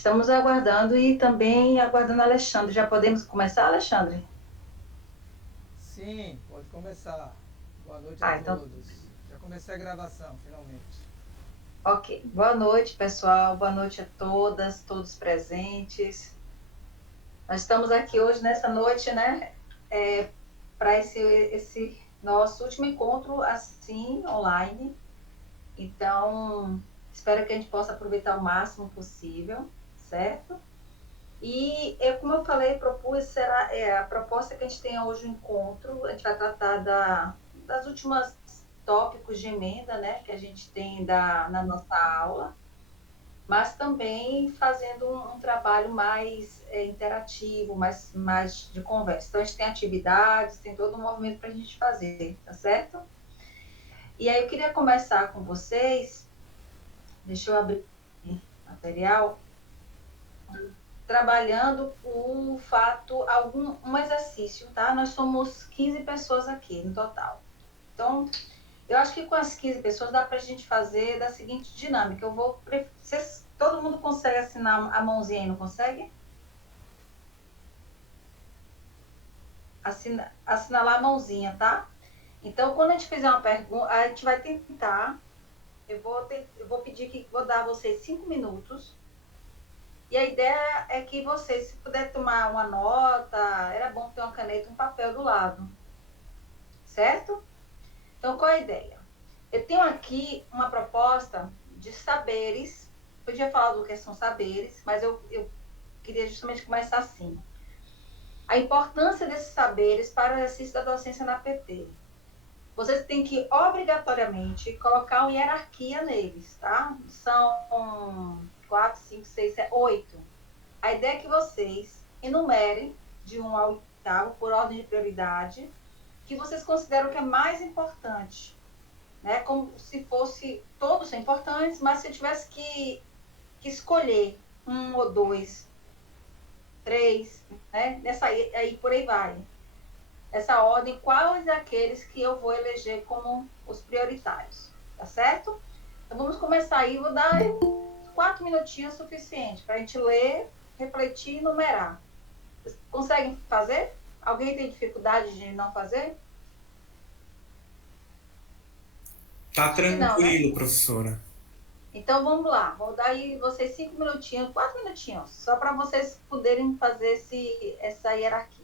Estamos aguardando e também aguardando Alexandre. Já podemos começar, Alexandre? Sim, pode começar. Boa noite a Ah, então, todos. Já comecei a gravação, finalmente. ok. Boa noite, pessoal. Boa noite a todas, todos presentes. Nós estamos aqui hoje, nessa noite, né, para esse nosso último encontro, assim, online. Então, espero que a gente possa aproveitar o máximo possível, certo? E eu, como eu falei, propus, a proposta que a gente tenha hoje um encontro, a gente vai tratar das últimas tópicos de emenda, né, que a gente tem na nossa aula, mas também fazendo um trabalho mais interativo, mais de conversa. Então, a gente tem atividades, tem todo um movimento para a gente fazer, tá certo? E aí eu queria começar com vocês, deixa eu abrir o material, trabalhando o fato, um exercício, tá? Nós somos 15 pessoas aqui no total. Então, eu acho que com as 15 pessoas dá para a gente fazer da seguinte dinâmica. Todo mundo consegue assinar a mãozinha aí, não consegue? Assinalar a mãozinha, tá? Então, quando a gente fizer uma pergunta, a gente vai tentar. Eu vou pedir que vou dar a vocês 5 minutos. E a ideia é que vocês, se puder tomar uma nota, era bom ter uma caneta e um papel do lado, certo? Então, qual é a ideia? Eu tenho aqui uma proposta de saberes. Podia falar do que são saberes, mas eu queria justamente começar assim. A importância desses saberes para o exercício da docência na PT. Vocês têm que, obrigatoriamente, colocar uma hierarquia neles, tá? São 4, 5, 6, 7, 8. A ideia é que vocês enumerem de um ao oitavo, por ordem de prioridade, que vocês consideram que é mais importante, né? Como se fosse, todos são importantes, mas se eu tivesse que escolher um ou dois, três, né? Nessa aí por aí vai. Essa ordem, quais aqueles que eu vou eleger como os prioritários, tá certo? Então vamos começar aí, vou dar 4 minutinhos suficiente para a gente ler, refletir e numerar. Vocês conseguem fazer? Alguém tem dificuldade de não fazer? Tá Acho que não, né? tranquilo, professora. Então vamos lá, vou dar aí vocês 5 minutinhos, 4 minutinhos, só para vocês poderem fazer essa hierarquia.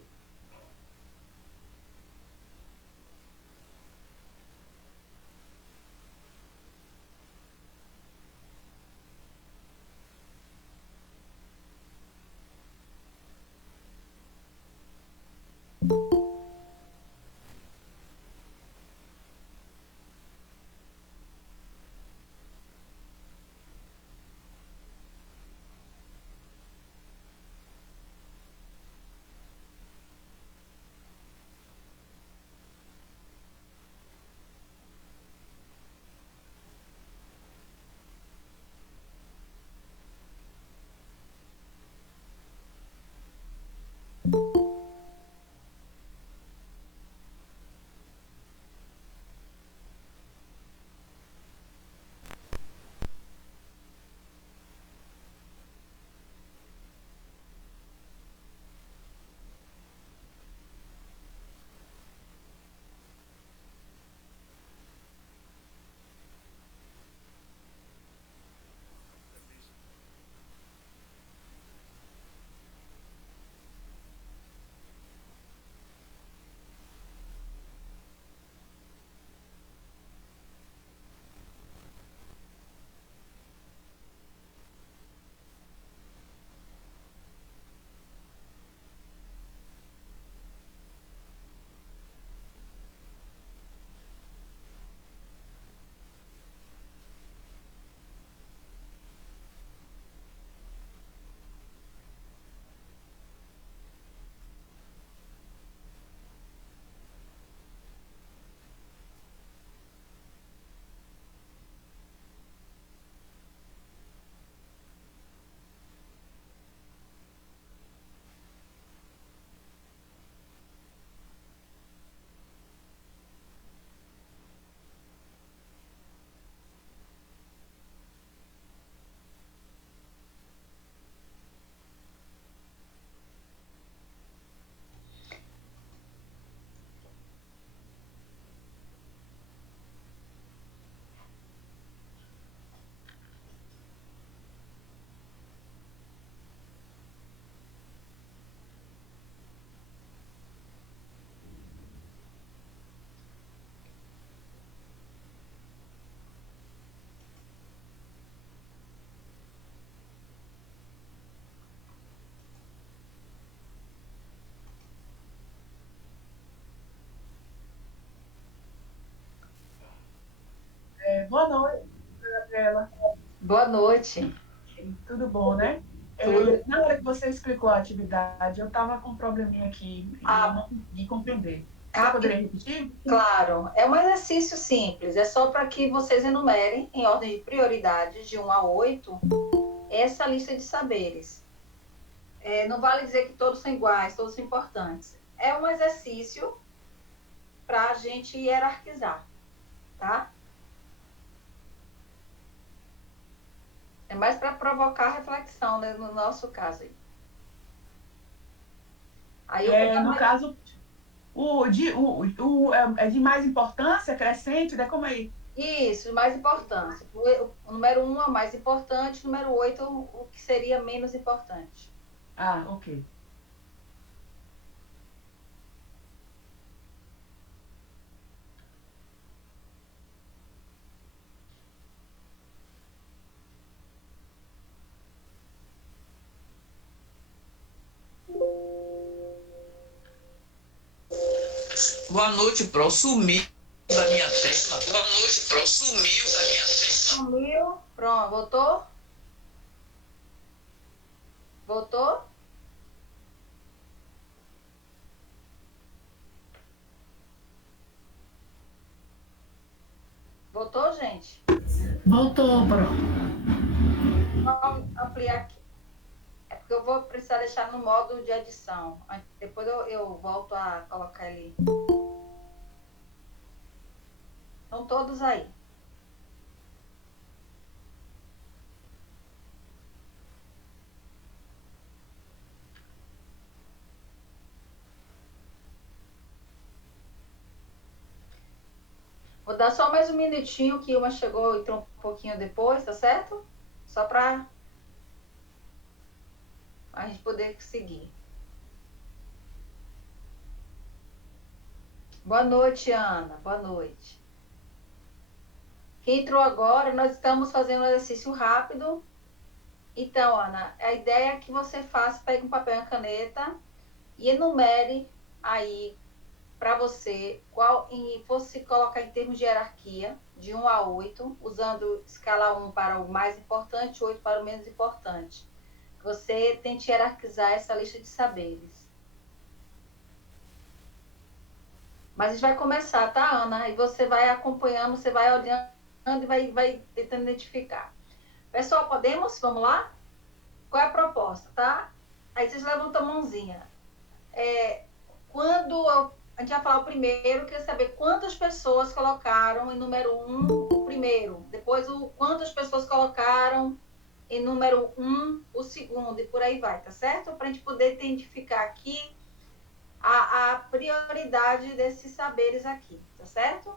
Boa noite. Tudo bom, né? Tudo. Na hora que você explicou a atividade, eu estava com um probleminha aqui e eu Ah, não consegui compreender. Você rápido, poderia repetir? claro. É um exercício simples. É só para que vocês enumerem, em ordem de prioridade, de 1 a 8, essa lista de saberes. Não vale dizer que todos são iguais, todos são importantes. É um exercício para a gente hierarquizar, tá? É mais para provocar reflexão, né, no nosso caso aí. Aí eu vou dar No mais. caso, é de mais importância, crescente, né? Como é? Isso, mais importância. O número 1 é o mais importante, o número 8 o que seria menos importante. Ah, ok. Boa noite, Pro. Sumiu da minha tela. Boa noite, Pro. Sumiu da minha tela. Sumiu. Pronto, voltou? Voltou? Voltou, gente? Voltou, Pro. Vamos ampliar aqui. É porque eu vou precisar deixar no modo de adição. Depois eu volto a colocar ele. Estão todos aí. Vou dar só mais um minutinho, que uma chegou e entrou um pouquinho depois, tá certo? Só para a gente poder seguir. Boa noite, Ana. Boa noite. Quem entrou agora, nós estamos fazendo um exercício rápido. Então, Ana, a ideia é que você faça, pegue um papel e uma caneta e enumere aí para você qual, e fosse colocar em termos de hierarquia, de 1 a 8, usando escala 1 para o mais importante, 8 para o menos importante. Você tente hierarquizar essa lista de saberes. Mas a gente vai começar, tá, Ana? E você vai acompanhando, você vai olhando e vai tentando identificar. Pessoal, podemos? Vamos lá? Qual é a proposta, tá? Aí vocês levantam a mãozinha. Quando a gente vai falar o primeiro, eu queria saber quantas pessoas colocaram em número 1 o primeiro. Depois, quantas pessoas colocaram em número 1 o segundo. E por aí vai, tá certo? Para a gente poder identificar aqui a prioridade desses saberes aqui, tá certo?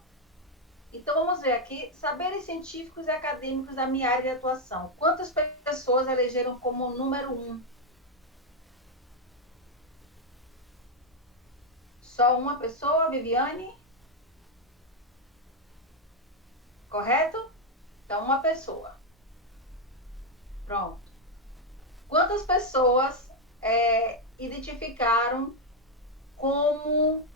Então, vamos ver aqui, saberes científicos e acadêmicos da minha área de atuação. Quantas pessoas elegeram como número 1? Só uma pessoa, Viviane? Correto? Então, uma pessoa. Pronto. Quantas pessoas identificaram como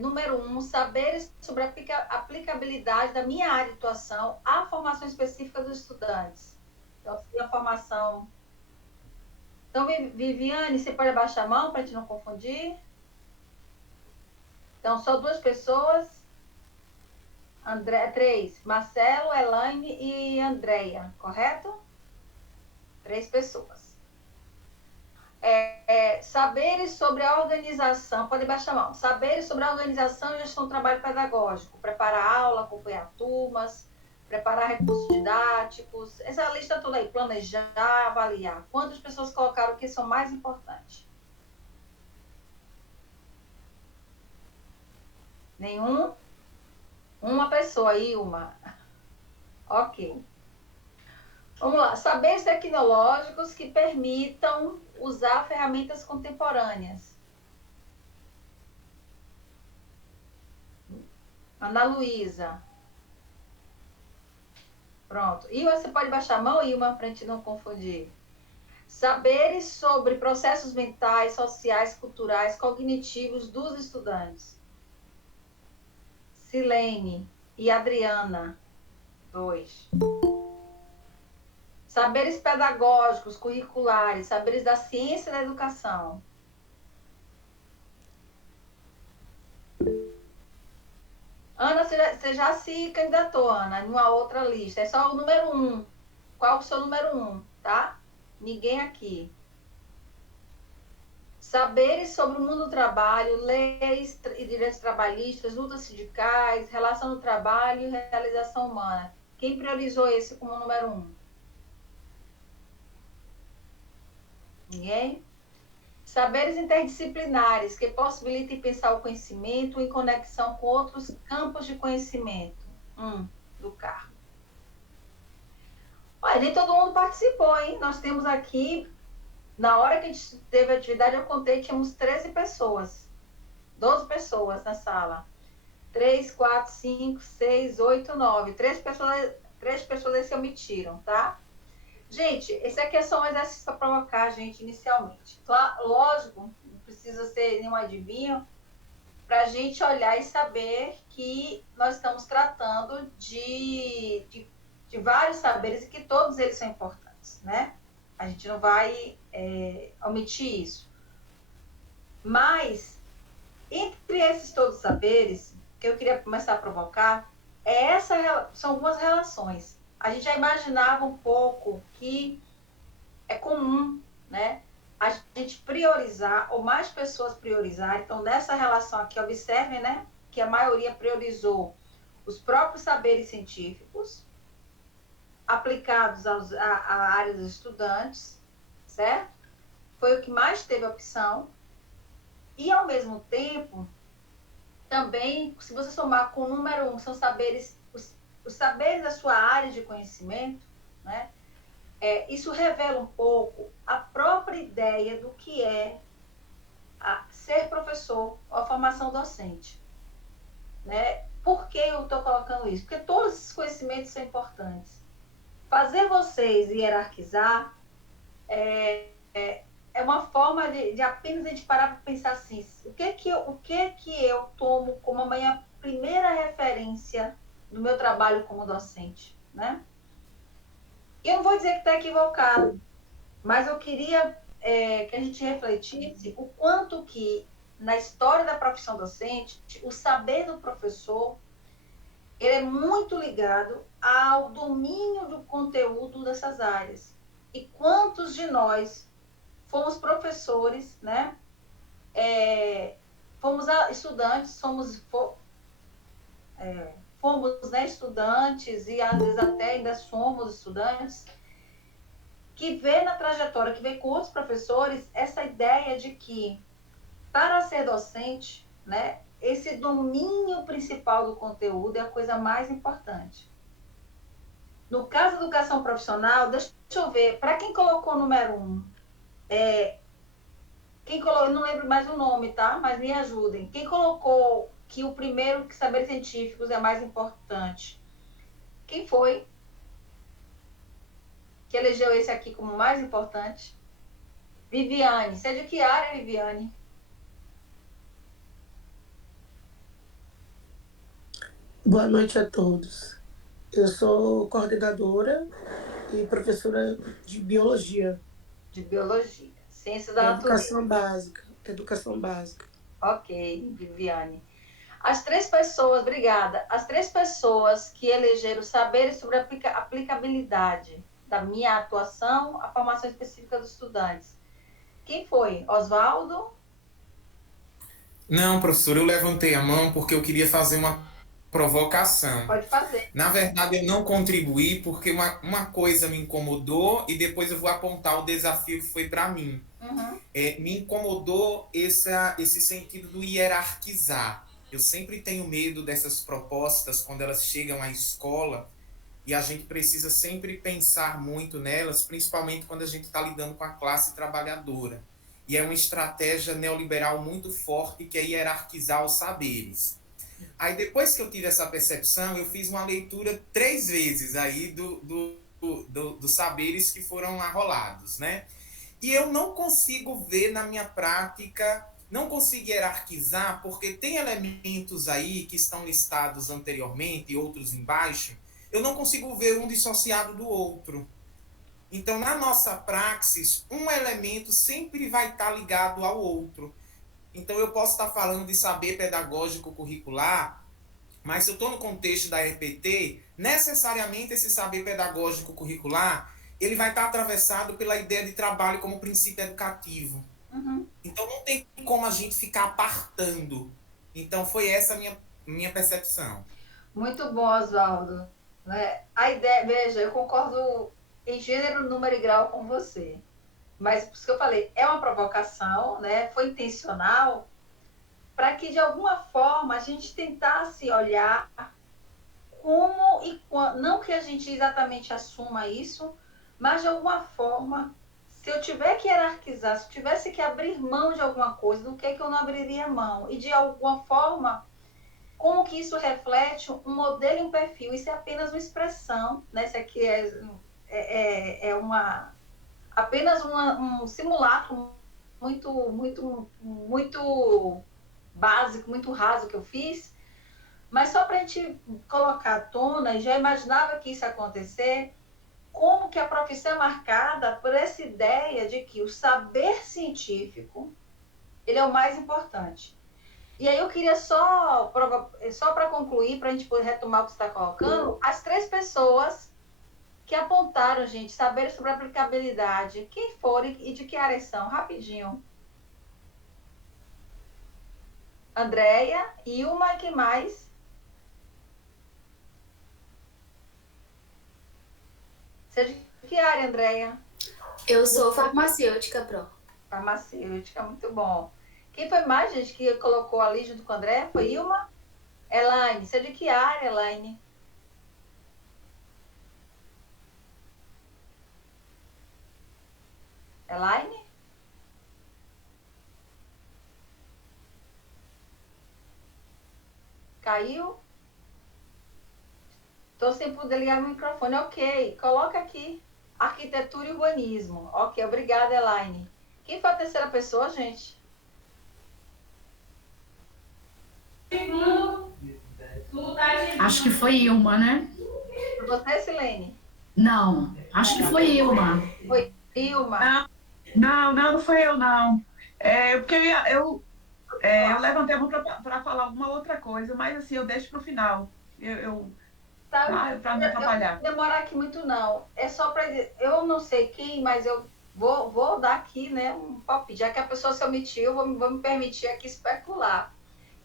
número 1, saberes sobre a aplicabilidade da minha área de atuação à formação específica dos estudantes? Então, se a formação... Então, Viviane, você pode abaixar a mão para a gente não confundir? Então, só 2 pessoas. André, 3. Marcelo, Elaine e Andréia, correto? 3 pessoas. Saberes sobre a organização, pode baixar a mão. Saberes sobre a organização e gestão do trabalho pedagógico. Preparar aula, acompanhar turmas, preparar recursos didáticos. Essa lista toda aí, planejar, avaliar. Quantas pessoas colocaram o que são mais importantes? Nenhum? Uma pessoa aí, uma. Ok. Vamos lá. Saberes tecnológicos que permitam usar ferramentas contemporâneas. Ana Luísa. Pronto. E você pode baixar a mão, Ilma, para a gente não confundir. Saberes sobre processos mentais, sociais, culturais, cognitivos dos estudantes. Silene e Adriana. 2. Saberes pedagógicos, curriculares, saberes da ciência e da educação. Ana, você já se candidatou, Ana, em uma outra lista. É só o número 1. Qual é o seu número 1, tá? Ninguém aqui. Saberes sobre o mundo do trabalho, leis e direitos trabalhistas, lutas sindicais, relação do trabalho e realização humana. Quem priorizou esse como número 1? Ninguém? Saberes interdisciplinares, que possibilitem pensar o conhecimento em conexão com outros campos de conhecimento. Do cargo. Olha, nem todo mundo participou, hein? Nós temos aqui, na hora que a gente teve a atividade, eu contei, tínhamos 13 pessoas. 12 pessoas na sala. 3, 4, 5, 6, 8, 9. 3 pessoas se omitiram, tá? Gente, esse aqui é só um exercício para provocar a gente inicialmente. Lógico, não precisa ser nenhum adivinho, para a gente olhar e saber que nós estamos tratando de vários saberes e que todos eles são importantes, né? A gente não vai omitir isso. Mas, entre esses todos os saberes, que eu queria começar a provocar, são algumas relações. A gente já imaginava um pouco que é comum, né, a gente priorizar, ou mais pessoas priorizarem. Então, nessa relação aqui, observem, né, que a maioria priorizou os próprios saberes científicos aplicados à área dos estudantes, certo? Foi o que mais teve opção. E, ao mesmo tempo, também, se você somar com o número 1, são saberes, os saberes da sua área de conhecimento, né? Isso revela um pouco a própria ideia do que é ser professor ou a formação docente, né? Por que eu estou colocando isso? Porque todos esses conhecimentos são importantes. Fazer vocês hierarquizar é uma forma de apenas a gente parar para pensar assim, o que eu tomo como a minha primeira referência do meu trabalho como docente, né? E eu não vou dizer que está equivocado, mas eu queria que a gente refletisse o quanto que, na história da profissão docente, o saber do professor ele é muito ligado ao domínio do conteúdo dessas áreas. E quantos de nós fomos professores, né? Fomos estudantes, fomos, né, estudantes e às vezes até ainda somos estudantes, que vê na trajetória, que vê com outros professores, essa ideia de que para ser docente, né, esse domínio principal do conteúdo é a coisa mais importante. No caso da educação profissional, deixa eu ver, para quem colocou o número 1, quem colocou, eu não lembro mais o nome, tá? Mas me ajudem. Quem colocou que o primeiro, que saberes científicos é mais importante? Quem foi que elegeu esse aqui como mais importante? Viviane. Você é de que área, Viviane? Boa noite a todos. Eu sou coordenadora e professora de biologia. De biologia. Ciência da natureza. Educação básica. Ok, Viviane. As 3 pessoas, obrigada. As 3 pessoas que elegeram saberes sobre a aplicabilidade da minha atuação à formação específica dos estudantes. Quem foi? Oswaldo? Não, professor, eu levantei a mão porque eu queria fazer uma provocação. Pode fazer. Na verdade, eu não contribuí porque uma coisa me incomodou e depois eu vou apontar o desafio que foi para mim. Uhum. Me incomodou esse sentido do hierarquizar. Eu sempre tenho medo dessas propostas quando elas chegam à escola e a gente precisa sempre pensar muito nelas, principalmente quando a gente está lidando com a classe trabalhadora. E é uma estratégia neoliberal muito forte que é hierarquizar os saberes. Aí depois que eu tive essa percepção, eu fiz uma leitura 3 vezes aí dos saberes que foram arrolados, né? E eu não consigo ver na minha prática, não consigo hierarquizar, porque tem elementos aí que estão listados anteriormente e outros embaixo, eu não consigo ver um dissociado do outro. Então, na nossa praxis, um elemento sempre vai estar ligado ao outro. Então, eu posso estar falando de saber pedagógico curricular, mas se eu estou no contexto da EPT, necessariamente esse saber pedagógico curricular, ele vai estar atravessado pela ideia de trabalho como princípio educativo. Uhum. Então, não tem como a gente ficar apartando. Então, foi essa a minha percepção. Muito bom, Oswaldo. Né? A ideia, veja, eu concordo em gênero, número e grau com você. Mas, por isso que eu falei, é uma provocação, né? Foi intencional, para que, de alguma forma, a gente tentasse olhar como e quando. Não que a gente exatamente assuma isso, mas, de alguma forma, se eu tiver que hierarquizar, se eu tivesse que abrir mão de alguma coisa, do que eu não abriria mão? E, de alguma forma, como que isso reflete um modelo e um perfil? Isso é apenas uma expressão, né? Isso aqui apenas um simulacro muito básico, muito raso que eu fiz, mas só para a gente colocar à tona, e já imaginava que isso ia acontecer, como que a profissão é marcada por essa ideia de que o saber científico ele é o mais importante. E aí eu queria só para concluir, para a gente poder retomar o que você está colocando, as 3 pessoas que apontaram, gente, saber sobre aplicabilidade, quem foram e de que áreas são, rapidinho. Andréia, Ilma, quem mais? Você é de que área, Andréia? Eu sou farmacêutica, Pro. Farmacêutica, muito bom. Quem foi mais, gente, que colocou ali junto com a Andréia? Foi Ilma? Elaine, você é de que área, Elaine? Elaine? Caiu? Estou sem poder ligar o microfone. Ok, coloca aqui. Arquitetura e urbanismo. Ok, obrigada, Elaine. Quem foi a terceira pessoa, gente? Acho que foi Ilma, né? Você, Silene? Não, acho que foi Ilma. Foi Ilma? Não foi eu, não. Porque eu levantei a mão para falar alguma outra coisa, mas assim, eu deixo para o final. Para me atrapalhar. Eu não vou demorar aqui muito, não. É só para dizer, eu não sei quem, mas eu vou dar aqui, né, um palpite. Já que a pessoa se omitiu, vou me permitir aqui especular.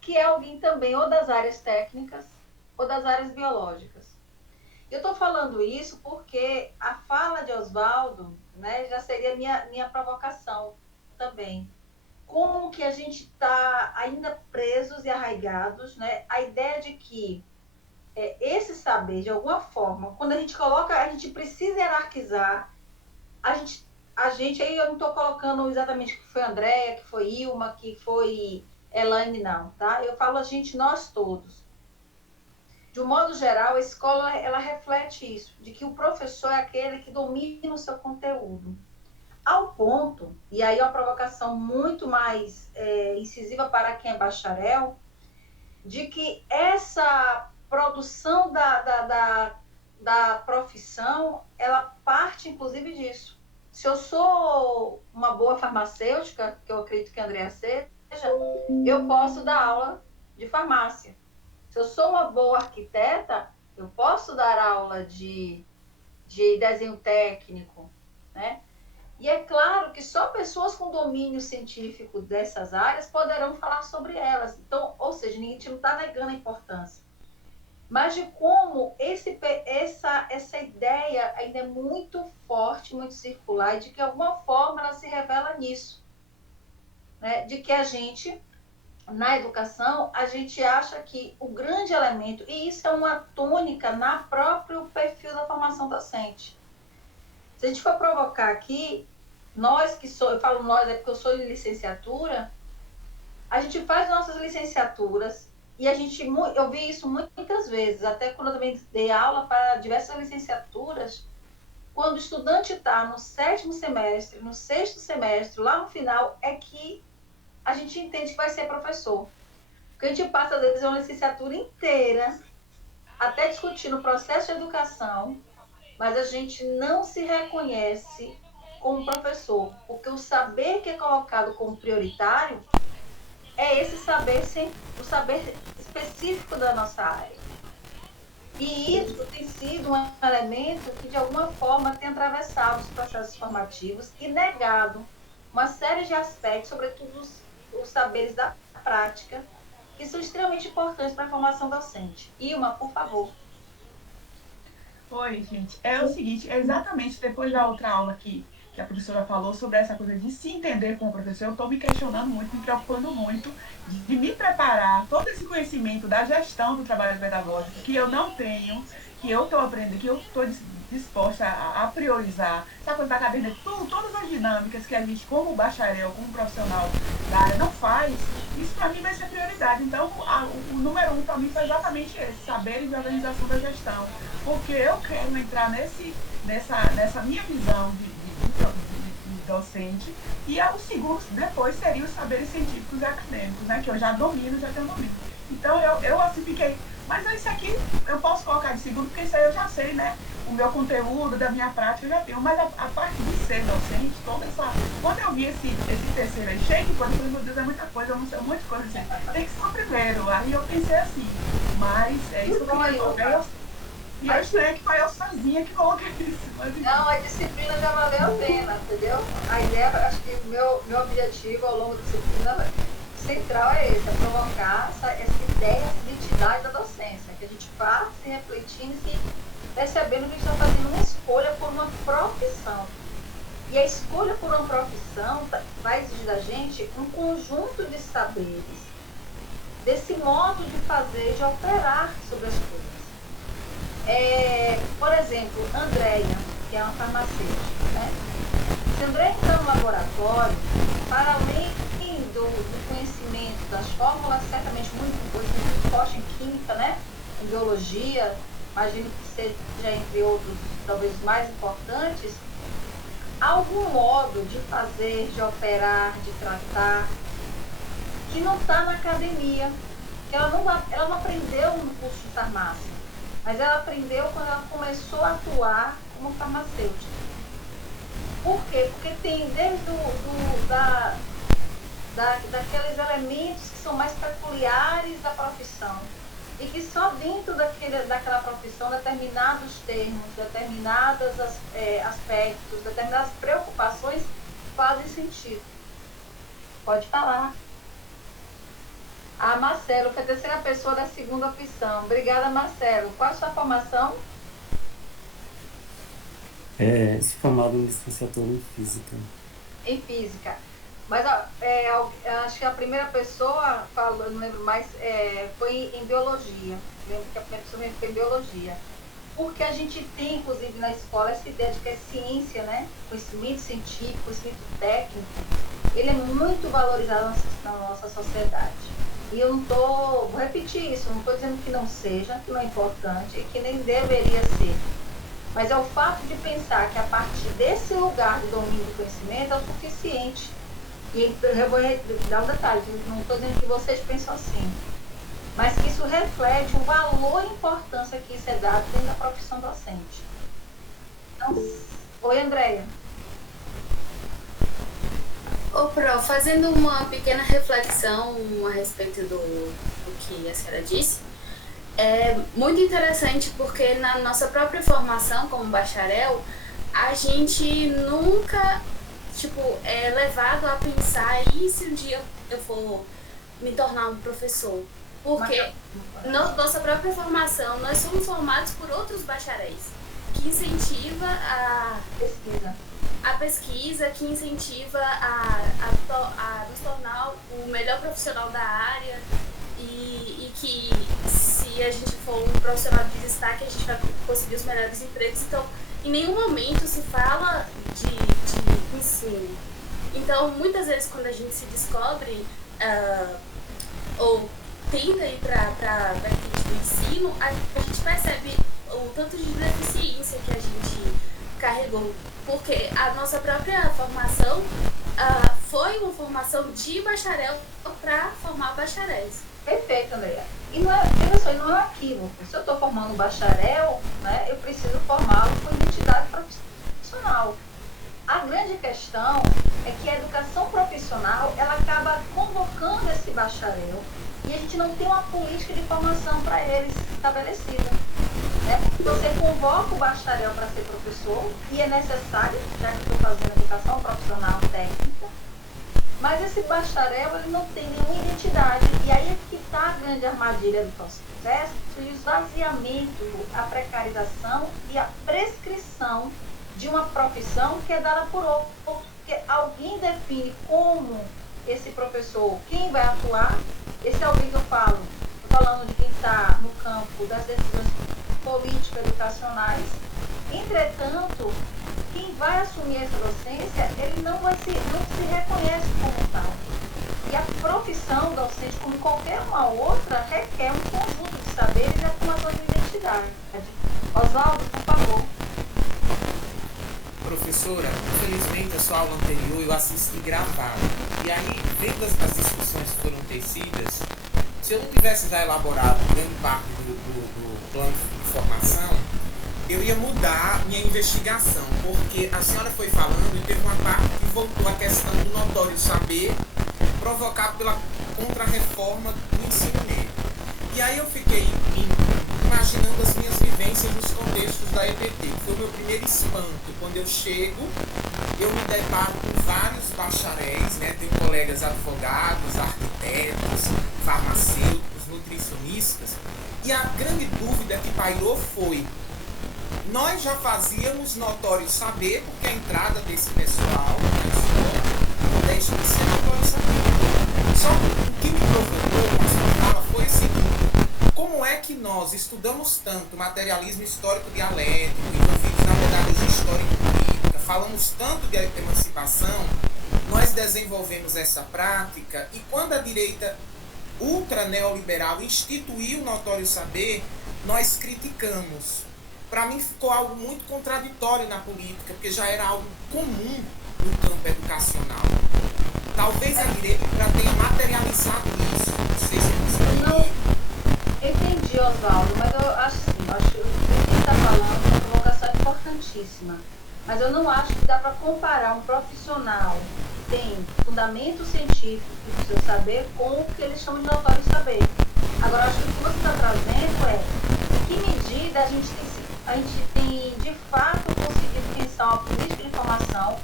Que é alguém também, ou das áreas técnicas, ou das áreas biológicas. Eu estou falando isso porque a fala de Oswaldo, né, já seria minha provocação também. Como que a gente está ainda presos e arraigados, né? A ideia de que esse saber, de alguma forma, quando a gente coloca, a gente precisa hierarquizar, a gente aí eu não estou colocando exatamente que foi Andréia, que foi Ilma, que foi Elaine, não, tá? Eu falo a gente, nós todos. De um modo geral, a escola, ela reflete isso, de que o professor é aquele que domina o seu conteúdo. Ao ponto, e aí é uma provocação muito mais incisiva para quem é bacharel, de que essa produção da profissão, ela parte, inclusive, disso. Se eu sou uma boa farmacêutica, que eu acredito que a Andrea seja, eu posso dar aula de farmácia. Se eu sou uma boa arquiteta, eu posso dar aula de desenho técnico, né? E é claro que só pessoas com domínio científico dessas áreas poderão falar sobre elas. Então, ou seja, a gente não está negando a importância. Mas de como essa ideia ainda é muito forte, muito circular, e de que de alguma forma ela se revela nisso. Né? De que a gente, na educação, a gente acha que o grande elemento, e isso é uma tônica na próprio perfil da formação docente. Se a gente for provocar aqui, eu falo nós, é porque eu sou de licenciatura, a gente faz nossas licenciaturas e eu vi isso muitas vezes, até quando eu também dei aula para diversas licenciaturas, quando o estudante está no 7º semestre, no 6º semestre, lá no final, é que a gente entende que vai ser professor. Porque a gente passa, às vezes, uma licenciatura inteira até discutindo o processo de educação, mas a gente não se reconhece como professor, porque o saber que é colocado como prioritário é esse saber, o saber específico da nossa área. E isso tem sido um elemento que, de alguma forma, tem atravessado os processos formativos e negado uma série de aspectos, sobretudo os saberes da prática, que são extremamente importantes para a formação docente. Ilma, por favor. Oi, gente. É o seguinte, é exatamente depois da outra aula que a professora falou sobre essa coisa de se entender como professor, eu estou me questionando muito, me preocupando muito de me preparar, todo esse conhecimento da gestão do trabalho pedagógico que eu não tenho, que eu estou aprendendo, que eu estou disposta a priorizar, essa coisa da academia, todas as dinâmicas que a gente, como bacharel, como profissional da área, não faz, isso para mim vai ser prioridade. Então, o número 1 para mim foi exatamente esse, saberes de organização da gestão, porque eu quero entrar nessa minha visão de docente, e o segundo depois seria os saberes científicos e acadêmicos, né, que eu já domino, já tenho domínio. Então eu assim fiquei, mas isso aqui eu posso colocar de segundo, porque isso aí eu já sei, né, o meu conteúdo, da minha prática eu já tenho, mas a parte de ser docente, toda essa, quando eu vi esse terceiro aí, cheio de coisa, eu falei, meu Deus, é muita coisa, eu não sei um monte de coisa assim, tem que ser o primeiro, aí eu pensei assim, mas é isso que eu queria colocar. E eu estranho que foi eu sozinha que coloquei isso. Mas... Não, a disciplina já valeu a pena, entendeu? A ideia, acho que o meu objetivo ao longo da disciplina central é esse, é provocar essa ideia, essa identidade da docência, que a gente vá se refletindo e percebendo que a gente está fazendo uma escolha por uma profissão. E a escolha por uma profissão vai exigir da gente um conjunto de saberes, desse modo de fazer, de operar sobre as coisas. Por exemplo, Andréia, que é uma farmacêutica, né? Se Andréia entrar no laboratório, para além do conhecimento das fórmulas, certamente muito forte em química, né? Em biologia, imagino que seja entre outros, talvez os mais importantes, algum modo de fazer, de operar, de tratar, que não está na academia, que ela não aprendeu no curso de farmácia. Mas ela aprendeu quando ela começou a atuar como farmacêutica. Por quê? Porque tem desde daqueles elementos que são mais peculiares da profissão e que só dentro daquela profissão determinados termos, determinados aspectos, determinadas preocupações fazem sentido. Pode falar. Marcelo, foi a terceira pessoa da segunda opção. Obrigada, Marcelo. Qual a sua formação? Sou formado em licenciatura em Física. Em Física. Mas acho que a primeira pessoa, falou, não lembro mais, foi em Biologia. Lembro que a primeira pessoa foi em Biologia. Porque a gente tem, inclusive, na escola, essa ideia de que é ciência, né? Conhecimento científico, conhecimento técnico, ele é muito valorizado na nossa sociedade. E eu não vou repetir isso, não estou dizendo que não seja, que não é importante e que nem deveria ser. Mas é o fato de pensar que a partir desse lugar de domínio do conhecimento é o suficiente. E eu vou dar um detalhe, não estou dizendo que vocês pensam assim, mas que isso reflete o valor e a importância que isso é dado dentro da profissão docente. Então, oi, Andréia. Ô, Pro, fazendo uma pequena reflexão a respeito do que a senhora disse, é muito interessante porque na nossa própria formação como bacharel, a gente nunca, é levado a pensar, e se um dia eu for me tornar um professor? Porque na nossa própria formação, nós somos formados por outros bacharéis, que incentiva a pesquisa, que incentiva a nos tornar o melhor profissional da área e que se a gente for um profissional de destaque, a gente vai conseguir os melhores empregos. Então, em nenhum momento se fala de ensino. Então, muitas vezes, quando a gente se descobre ou tenta ir para a vertente do ensino, a gente percebe o tanto de deficiência que a gente carregou. Porque a nossa própria formação foi uma formação de bacharel para formar bacharéis. Perfeito, Andréa. E não é, veja só, e não é um equívoco. Se eu estou formando um bacharel, né, eu preciso formá-lo com identidade profissional. A grande questão é que a educação profissional, ela acaba convocando esse bacharel e a gente não tem uma política de formação para eles estabelecida. Né? Você convoca o bacharel para ser professor e é necessário, já que estou fazendo educação profissional técnica, mas esse bacharel ele não tem nenhuma identidade. E aí é que está a grande armadilha do processo e o esvaziamento, a precarização e a prescrição de uma profissão que é dada por outro. Porque alguém define como esse professor, quem vai atuar, esse alguém que eu falo, estou falando de quem está no campo das decisões políticas educacionais. Entretanto, quem vai assumir essa docência, ele não se reconhece como tal. E a profissão docente, como qualquer uma outra, requer um conjunto de saberes e a formação de identidade. Oswaldo, por favor. Professora, infelizmente a sua aula anterior eu assisti gravado. E aí, vendo as discussões que foram tecidas, se eu não tivesse já elaborado grande parte do plano de formação, eu ia mudar minha investigação, porque a senhora foi falando e teve uma parte que voltou à questão do notório saber provocado pela contra-reforma do ensino médio. E aí eu fiquei imaginando as minhas vivências nos contextos da EPT, que foi o meu primeiro espanto. Quando eu chego, eu me deparo com vários bacharéis, né? Tenho colegas advogados, arquitetos, farmacêuticos, nutricionistas, e a grande dúvida que pairou foi: nós já fazíamos notório saber, porque a entrada desse pessoal na escola deixa de ser notório saber. Só que o que me provocou com a sua fala foi o seguinte: como é que nós estudamos tanto materialismo histórico dialético, envolvidos na pedagogia histórico-política, falamos tanto de emancipação, nós desenvolvemos essa prática, e quando a direita ultra-neoliberal instituiu o notório saber, nós criticamos. Para mim ficou algo muito contraditório na política, porque já era algo comum no campo educacional. Talvez a direita já tenha materializado isso. Não sei se você não entendi, Oswaldo, mas eu acho assim, eu acho que o que você está falando é uma provocação importantíssima. Mas eu não acho que dá para comparar um profissional que tem fundamento científico do seu saber com o que eles chamam de notório saber. Agora, eu acho que o que você está trazendo é em que medida a gente tem de fato conseguido pensar uma política de informação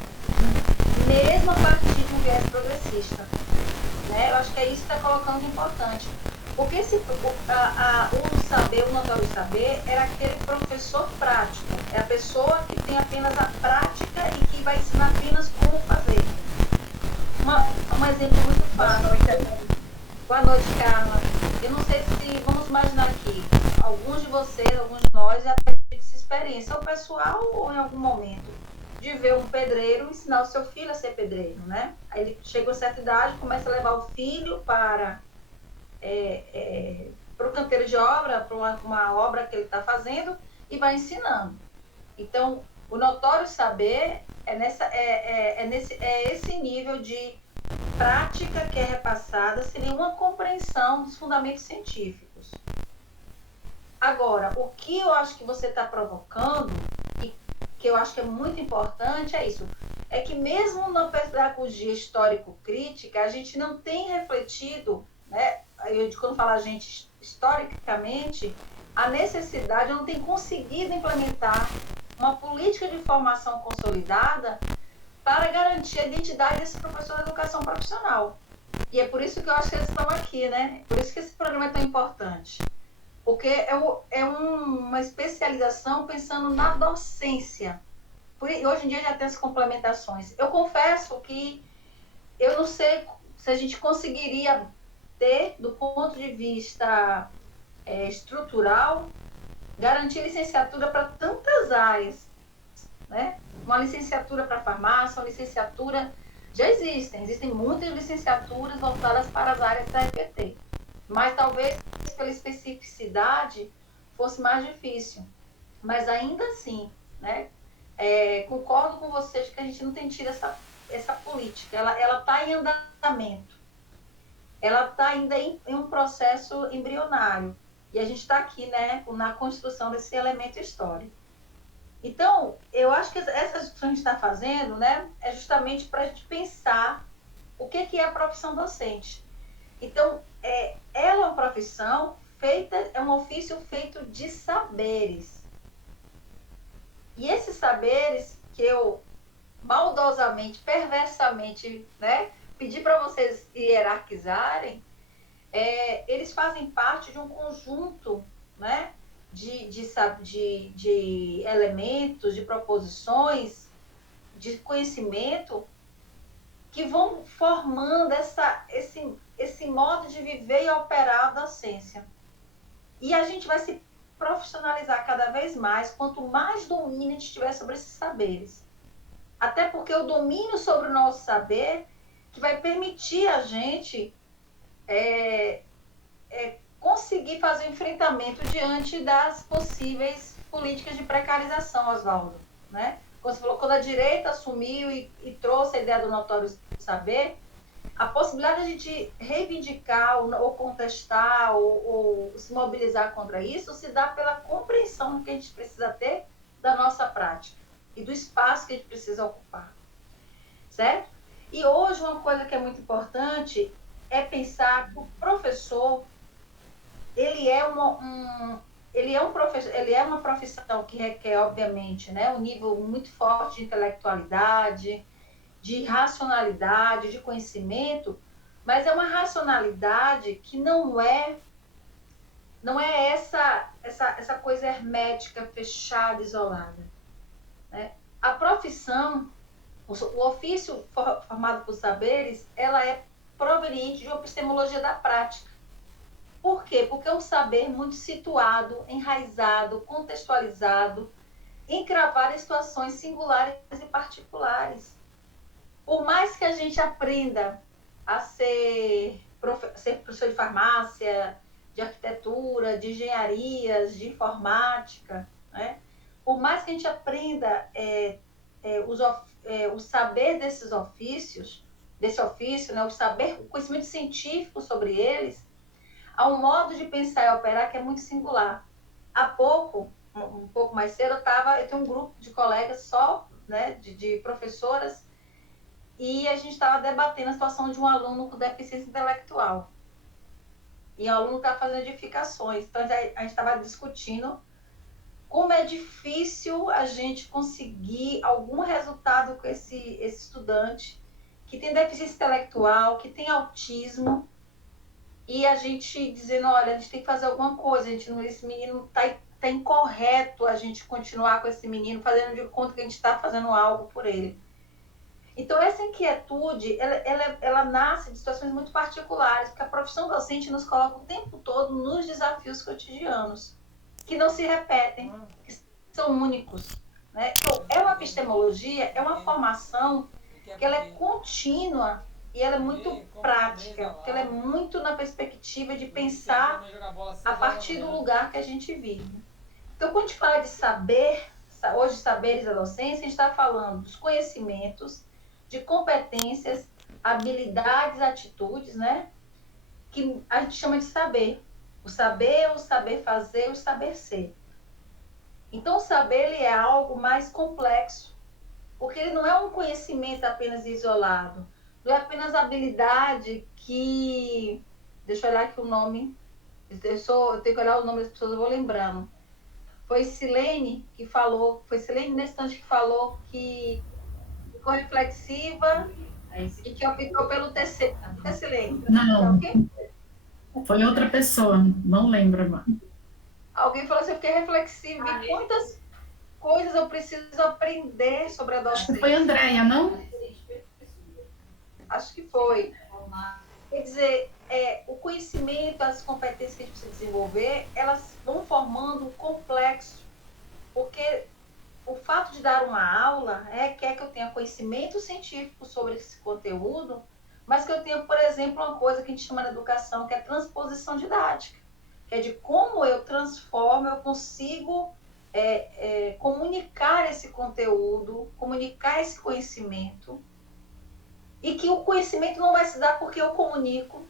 mesmo a partir de um viés progressista. Né? Eu acho que é isso que está colocando de importante. Porque o saber, o notório saber, era aquele professor prático. É a pessoa que tem apenas a prática e que vai ensinar apenas como fazer. Um exemplo muito fácil. Boa noite, Carla. Eu não sei se, vamos imaginar aqui, alguns de vocês, alguns de nós, já teve essa experiência, ou pessoal ou em algum momento, de ver um pedreiro ensinar o seu filho a ser pedreiro, né? Aí ele chega a certa idade, começa a levar o filho para o canteiro de obra, para uma obra que ele está fazendo, e vai ensinando. Então, o notório saber é esse nível de prática que é repassada sem nenhuma compreensão dos fundamentos científicos. Agora, o que eu acho que você está provocando, e que eu acho que é muito importante, é isso. É que mesmo na pedagogia histórico-crítica, a gente não tem refletido, né? Quando falo a gente historicamente, a necessidade, não tem conseguido implementar uma política de formação consolidada para garantir a identidade desse professor de educação profissional. E é por isso que eu acho que eles estão aqui, né? Por isso que esse programa é tão importante. Porque é uma especialização pensando na docência. Hoje em dia já tem as complementações. Eu confesso que eu não sei se a gente conseguiria ter, do ponto de vista estrutural, garantir licenciatura para tantas áreas, né? Uma licenciatura para farmácia, uma licenciatura... Já existem muitas licenciaturas voltadas para as áreas da EPT, mas talvez pela especificidade fosse mais difícil. Mas ainda assim, né? Concordo com vocês que a gente não tem tido essa política, ela está em andamento. ela está ainda em um processo embrionário. E a gente está aqui, né, na construção desse elemento histórico. Então, eu acho que essa discussão que a gente está fazendo, né, é justamente para a gente pensar o que é a profissão docente. Então, ela é uma profissão feita, é um ofício feito de saberes. E esses saberes que eu maldosamente, perversamente, né, pedi para vocês hierarquizarem, eles fazem parte de um conjunto, né, de elementos, de proposições, de conhecimento que vão formando esse modo de viver e operar a docência. E a gente vai se profissionalizar cada vez mais, quanto mais domínio a gente tiver sobre esses saberes. Até porque o domínio sobre o nosso saber que vai permitir a gente conseguir fazer o enfrentamento diante das possíveis políticas de precarização, Oswaldo, né? Quando você falou, quando a direita assumiu e trouxe a ideia do notório saber, a possibilidade de a gente reivindicar ou contestar ou se mobilizar contra isso se dá pela compreensão que a gente precisa ter da nossa prática e do espaço que a gente precisa ocupar, certo? E hoje uma coisa que é muito importante é pensar que o professor, ele é uma profissão que requer, obviamente, né, um nível muito forte de intelectualidade, de racionalidade, de conhecimento, mas é uma racionalidade que não é essa coisa hermética, fechada, isolada, né? A profissão, o ofício formado por saberes, ela é proveniente de uma epistemologia da prática. Por quê? Porque é um saber muito situado, enraizado, contextualizado, encravado em situações singulares e particulares. Por mais que a gente aprenda a ser professor de farmácia, de arquitetura, de engenharias, de informática, né? Por mais que a gente aprenda o saber desses ofícios, desse ofício, né? O conhecimento científico sobre eles, há um modo de pensar e operar que é muito singular. Há pouco, um pouco mais cedo, eu tenho um grupo de colegas só, né, de professoras, e a gente estava debatendo a situação de um aluno com deficiência intelectual. E o aluno está fazendo edificações. Então, a gente estava discutindo como é difícil a gente conseguir algum resultado com esse estudante que tem deficiência intelectual, que tem autismo, e a gente dizendo, olha, a gente tem que fazer alguma coisa, esse menino está incorreto a gente continuar com esse menino, fazendo de conta que a gente está fazendo algo por ele. Então, essa inquietude, ela nasce de situações muito particulares, porque a profissão docente nos coloca o tempo todo nos desafios cotidianos, que não se repetem, que são únicos, né? Então, é uma epistemologia, é uma formação que ela é contínua e ela é muito prática, porque ela é muito na perspectiva de pensar a partir do lugar que a gente vive. Então, quando a gente fala de saber, hoje saberes da docência, a gente está falando dos conhecimentos, de competências, habilidades, atitudes, né? Que a gente chama de saber. O saber fazer, o saber ser. Então, o saber ele é algo mais complexo, porque ele não é um conhecimento apenas isolado, não é apenas habilidade que... Deixa eu olhar aqui o nome. Eu tenho que olhar o nome das pessoas, eu vou lembrando. Foi Silene que falou, foi Silene Nestante que falou que ficou reflexiva e que optou pelo TC. É Silene? Não, É foi outra pessoa, não lembro, mano. Alguém falou assim, eu fiquei reflexiva e quantas coisas eu preciso aprender sobre a docência. Acho que foi a Andréia, não? Acho que foi. Quer dizer, o conhecimento, as competências que a gente precisa desenvolver, elas vão formando um complexo. Porque o fato de dar uma aula quer que eu tenha conhecimento científico sobre esse conteúdo, mas que eu tenha, por exemplo, uma coisa que a gente chama na educação, que é transposição didática. Que é de como eu transformo, eu consigo comunicar esse conteúdo, comunicar esse conhecimento, e que o conhecimento não vai se dar porque eu comunico,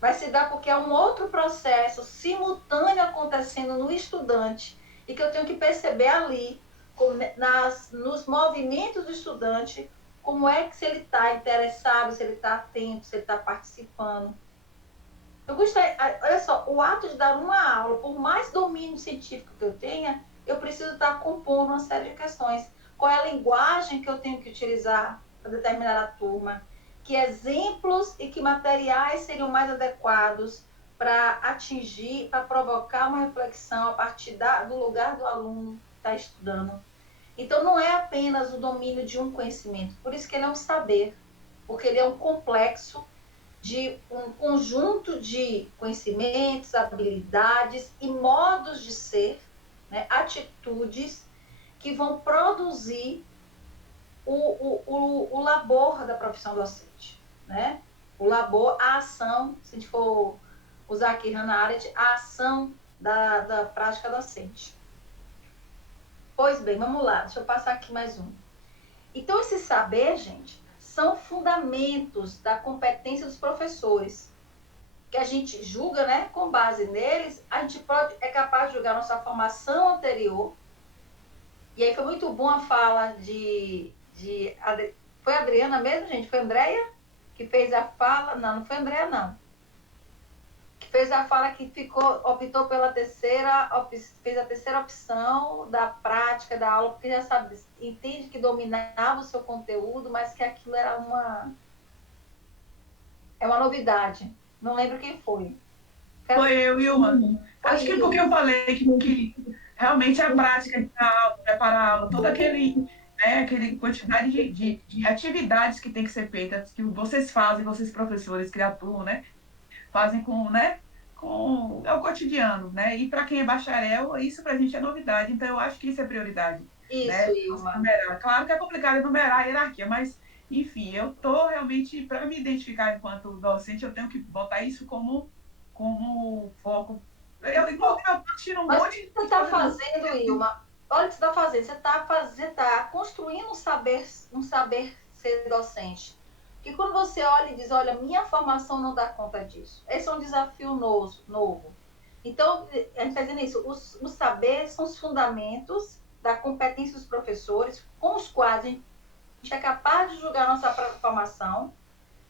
Vai se dar porque é um outro processo simultâneo acontecendo no estudante e que eu tenho que perceber ali, nos movimentos do estudante, como é que se ele está interessado, se ele está atento, se ele está participando. Eu gostaria, olha só, o ato de dar uma aula, por mais domínio científico que eu tenha, eu preciso estar compondo uma série de questões. Qual é a linguagem que eu tenho que utilizar para determinada turma? Que exemplos e que materiais seriam mais adequados para atingir, para provocar uma reflexão a partir do lugar do aluno que está estudando. Então, não é apenas o domínio de um conhecimento, por isso que ele é um saber, porque ele é um complexo de um conjunto de conhecimentos, habilidades e modos de ser, né, atitudes que vão produzir o labor da profissão docente, né? O labor, a ação, se a gente for usar aqui Hannah Arendt, a ação da prática docente. Pois bem, vamos lá, deixa eu passar aqui mais um. Então, esse saber, gente, são fundamentos da competência dos professores, que a gente julga, né, com base neles, a gente é capaz de julgar nossa formação anterior. E aí foi muito bom a fala foi a Adriana mesmo, gente? Foi a Andréia que fez a fala? Não foi a Andréia, não. Que fez a fala que optou pela fez a terceira opção da prática da aula, porque já sabe, entende que dominava o seu conteúdo, mas que aquilo era uma novidade. Não lembro quem foi. Foi eu, Vilma. Acho que porque eu falei que realmente a prática de dar aula, preparar a aula, toda aquele quantidade de atividades que tem que ser feitas, que vocês fazem, vocês professores que atuam, né? Fazem com é o cotidiano, né? E para quem é bacharel, isso para a gente é novidade, então eu acho que isso é prioridade. Isso, né? Ilma. Claro que é complicado enumerar a hierarquia, mas, enfim, eu estou realmente, para me identificar enquanto docente, eu tenho que botar isso como foco. Eu tiro Mas monte de você está fazendo, Ilma, olha o que você está fazendo, você está construindo um saber ser docente. Porque quando você olha e diz, olha, minha formação não dá conta disso. Esse é um desafio novo. Então, a gente está dizendo isso, os saberes são os fundamentos da competência dos professores, com os quais a gente é capaz de julgar a nossa própria formação,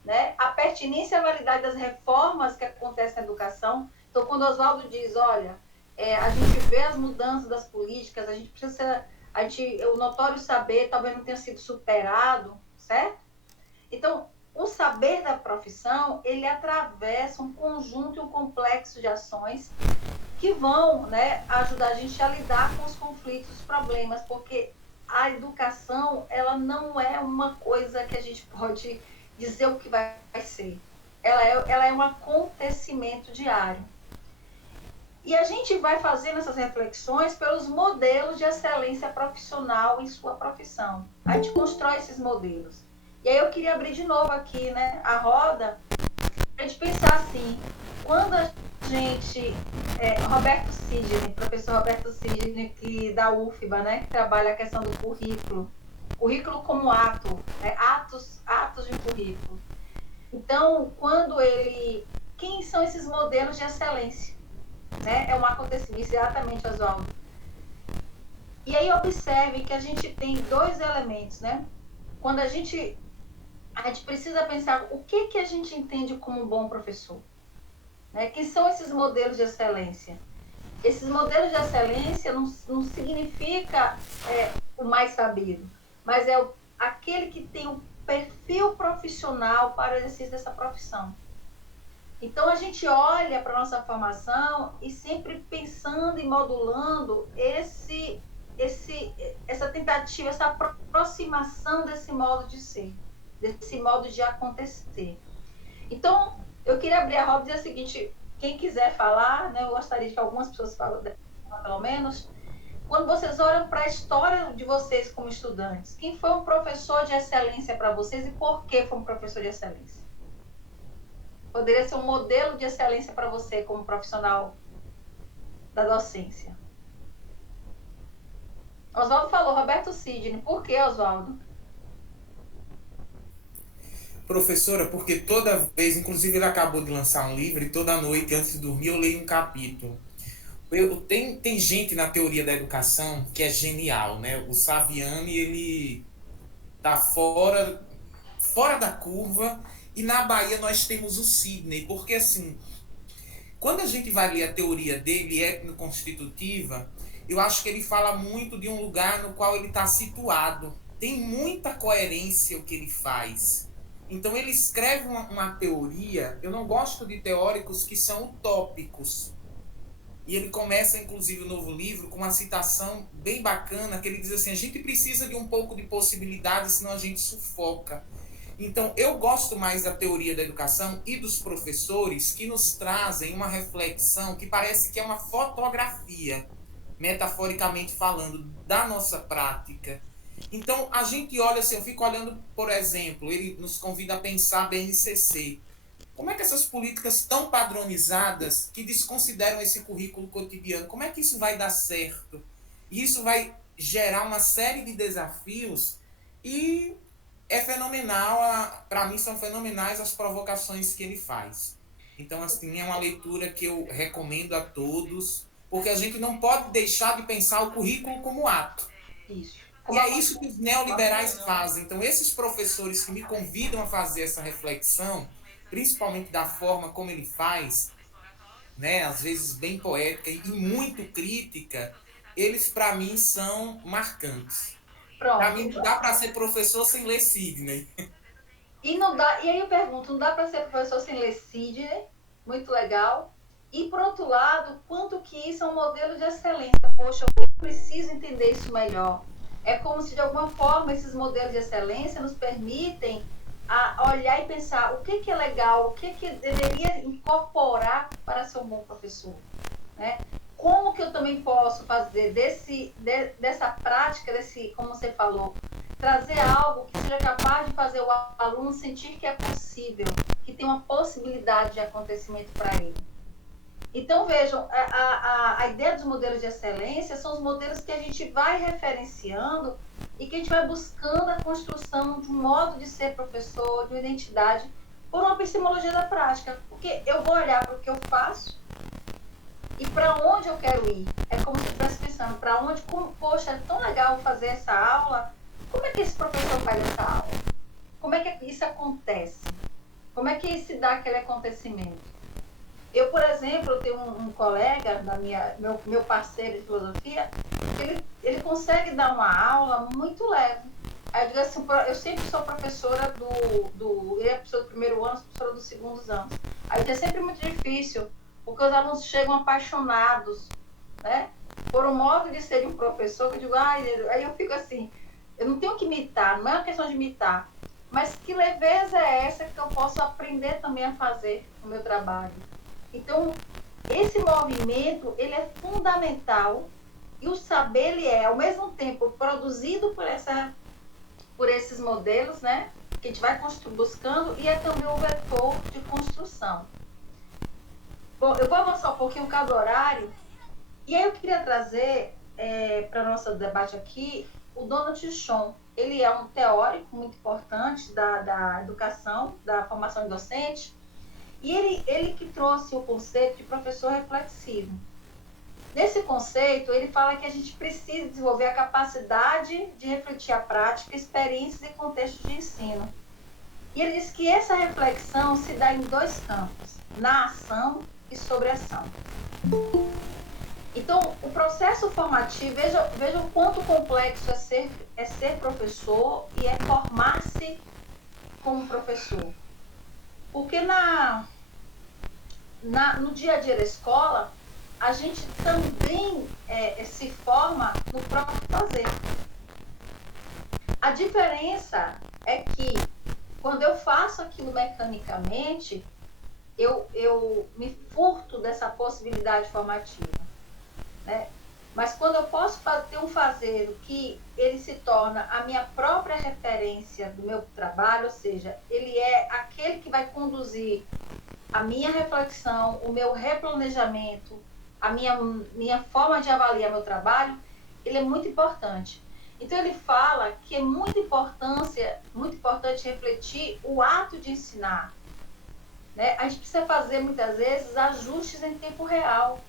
né? A pertinência e a validade das reformas que acontecem na educação. Então, quando o Oswaldo diz, olha, a gente vê as mudanças das políticas, a gente precisa, o notório saber talvez não tenha sido superado, certo? Então, o saber da profissão, ele atravessa um conjunto e um complexo de ações que vão, né, ajudar a gente a lidar com os conflitos, os problemas, porque a educação, ela não é uma coisa que a gente pode dizer o que vai ser. Ela é um acontecimento diário. E a gente vai fazendo essas reflexões pelos modelos de excelência profissional em sua profissão. A gente constrói esses modelos. E aí eu queria abrir de novo aqui, né, a roda, para a gente pensar assim, quando a gente, professor Roberto Sidney, que da UFBA, né, que trabalha a questão do currículo como ato, né, atos de currículo. Então, quem são esses modelos de excelência? Né? É um acontecimento, exatamente, Oswaldo. E aí observe que a gente tem dois elementos, né? Quando a gente precisa pensar o que a gente entende como um bom professor. Né? Que são esses modelos de excelência? Esses modelos de excelência não significa o mais sabido, mas é aquele que tem um perfil profissional para o exercício dessa profissão. Então, a gente olha para a nossa formação e sempre pensando e modulando essa tentativa, essa aproximação desse modo de ser, desse modo de acontecer. Então, eu queria abrir a roda e dizer o seguinte, quem quiser falar, né, eu gostaria que algumas pessoas falem, pelo menos, quando vocês olham para a história de vocês como estudantes, quem foi um professor de excelência para vocês e por que foi um professor de excelência? Poderia ser um modelo de excelência para você como profissional da docência. Oswaldo falou, Roberto Sidney. Por que, Oswaldo? professora, porque toda vez, inclusive ele acabou de lançar um livro e toda noite antes de dormir eu leio um capítulo. Tem gente na teoria da educação que é genial, né? O Saviani, ele tá fora da curva, e na Bahia nós temos o Sidney, porque assim, quando a gente vai ler a teoria dele, étnico-constitutiva, eu acho que ele fala muito de um lugar no qual ele está situado. Tem muita coerência o que ele faz. Então ele escreve uma teoria, eu não gosto de teóricos que são utópicos. E ele começa, inclusive, o novo livro com uma citação bem bacana, que ele diz assim, a gente precisa de um pouco de possibilidade, senão a gente sufoca. Então, eu gosto mais da teoria da educação e dos professores que nos trazem uma reflexão que parece que é uma fotografia, metaforicamente falando, da nossa prática. Então, a gente olha assim, eu fico olhando, por exemplo, ele nos convida a pensar a BNCC. Como é que essas políticas tão padronizadas que desconsideram esse currículo cotidiano, como é que isso vai dar certo? E isso vai gerar uma série de desafios e é fenomenal, para mim são fenomenais as provocações que ele faz. Então, assim, é uma leitura que eu recomendo a todos, porque a gente não pode deixar de pensar o currículo como ato. Isso. E é isso que os neoliberais fazem. Então, esses professores que me convidam a fazer essa reflexão, principalmente da forma como ele faz, né, às vezes bem poética e muito crítica, eles, para mim, são marcantes. Para mim, não dá para ser professor sem ler Sidney. E aí eu pergunto, não dá para ser professor sem ler Sidney? Muito legal. E, por outro lado, quanto que isso é um modelo de excelência? Poxa, eu preciso entender isso melhor. É como se, de alguma forma, esses modelos de excelência nos permitem olhar e pensar o que é legal, o que deveria incorporar para ser um bom professor, né? Como que eu também posso fazer dessa prática, como você falou, trazer algo que seja capaz de fazer o aluno sentir que é possível, que tem uma possibilidade de acontecimento para ele. Então, vejam, a ideia dos modelos de excelência são os modelos que a gente vai referenciando e que a gente vai buscando a construção de um modo de ser professor, de uma identidade, por uma epistemologia da prática. Porque eu vou olhar para o que eu faço e para onde eu quero ir. É como se eu estivesse pensando, para onde, poxa, é tão legal fazer essa aula, como é que esse professor faz essa aula? Como é que isso acontece? Como é que se dá aquele acontecimento? Eu, por exemplo, eu tenho um colega, meu parceiro de filosofia, que ele consegue dar uma aula muito leve. Aí eu digo assim, eu sempre sou professora ele é professor do primeiro ano, professora dos segundos anos. Aí é sempre muito difícil, porque os alunos chegam apaixonados, né, por um modo de ser de um professor, que eu digo, aí eu fico assim, eu não tenho que imitar, não é uma questão de imitar, mas que leveza é essa que eu posso aprender também a fazer no meu trabalho. Então, esse movimento, ele é fundamental, e o saber, ele é, ao mesmo tempo, produzido por esses modelos, né, que a gente vai buscando, e é também o vetor de construção. Bom, eu vou avançar um pouquinho por causa do horário, e aí eu queria trazer para o nosso debate aqui o Donald Schoen. Ele é um teórico muito importante da educação, da formação de docente, e ele que trouxe o conceito de professor reflexivo. Nesse conceito, ele fala que a gente precisa desenvolver a capacidade de refletir a prática, experiências e contextos de ensino. E ele diz que essa reflexão se dá em dois campos, na ação e sobre ação. Então, o processo formativo, veja o quanto complexo é ser professor e é formar-se como professor. Porque no dia a dia da escola, a gente também se forma no próprio fazer. A diferença é que, quando eu faço aquilo mecanicamente, eu me furto dessa possibilidade formativa, né? Mas quando eu posso ter um fazer que ele se torna a minha própria referência do meu trabalho, ou seja, ele é aquele que vai conduzir a minha reflexão, o meu replanejamento, a minha forma de avaliar meu trabalho, ele é muito importante. Então ele fala que é muito importante refletir o ato de ensinar. Né? A gente precisa fazer, muitas vezes, ajustes em tempo real.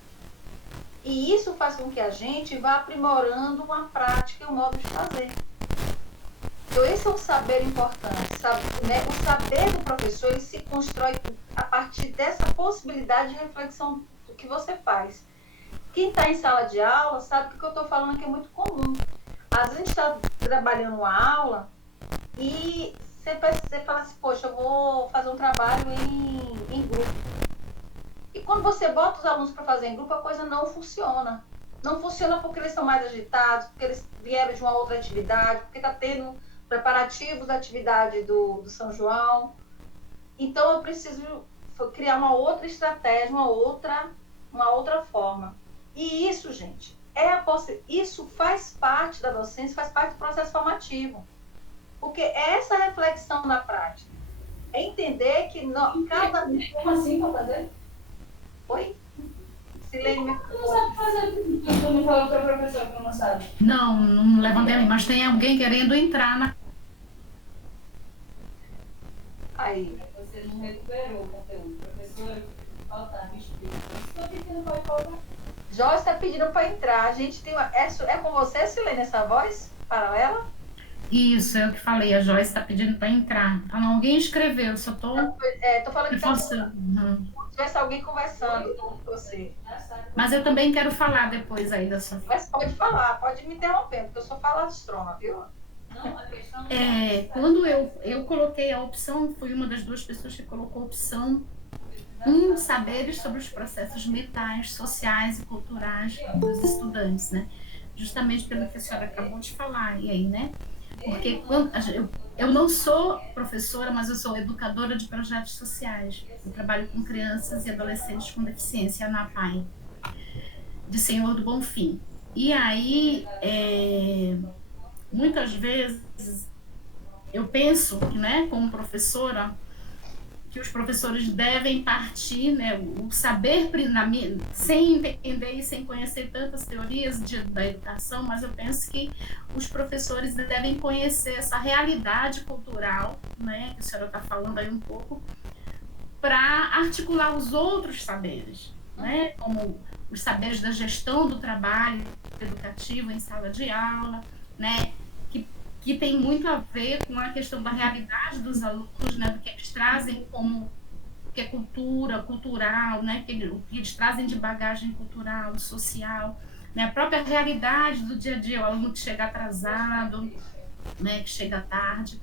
E isso faz com que a gente vá aprimorando uma prática e um modo de fazer. Então, esse é um saber importante. Sabe, né? O saber do professor ele se constrói a partir dessa possibilidade de reflexão do que você faz. Quem está em sala de aula sabe que o que eu estou falando aqui é muito comum. Às vezes a gente está trabalhando uma aula e você fala assim, poxa, eu vou fazer um trabalho em grupo. E quando você bota os alunos para fazer em grupo, a coisa não funciona. Não funciona porque eles são mais agitados, porque eles vieram de uma outra atividade, porque está tendo preparativos da atividade do São João. Então, eu preciso criar uma outra estratégia, uma outra forma. E isso, gente, isso faz parte da docência, faz parte do processo formativo. Porque essa reflexão na prática é entender que cada... Como assim para fazer? Oi? Silene, não sabe fazer. Tu não falou para o professor que não sabe. Não levantei ali, mas tem alguém querendo entrar na... Aí. Você não recuperou o conteúdo. Professor, falta, me explica. Estou pedindo para faltar. Joyce está pedindo para entrar. A gente tem uma... É com você, Silene, essa voz paralela? Isso, é o que falei, a Joyce está pedindo para entrar. Alguém escreveu, só estou... Tô falando que se tivesse alguém conversando com você. Mas eu também quero falar depois aí da sua... Mas pode falar, pode me interromper, porque eu sou falastrona, viu? Não, a questão quando eu coloquei a opção, fui uma das duas pessoas que colocou a opção saberes sobre os processos mentais, sociais e culturais dos estudantes, né? Justamente pelo que a senhora acabou de falar, e aí, né? Porque eu não sou professora, mas eu sou educadora de projetos sociais. Eu trabalho com crianças e adolescentes com deficiência na APAE, de Senhor do Bonfim. E aí, muitas vezes, eu penso, né, como professora, que os professores devem partir, né, o saber, sem entender e sem conhecer tantas teorias da educação, mas eu penso que os professores devem conhecer essa realidade cultural, né, que a senhora está falando aí um pouco, para articular os outros saberes, né, como os saberes da gestão do trabalho educativo em sala de aula, né, que tem muito a ver com a questão da realidade dos alunos, né, do que eles trazem como que é cultural, né, o que eles trazem de bagagem cultural, social, né, a própria realidade do dia a dia, o aluno que chega atrasado, né, que chega tarde,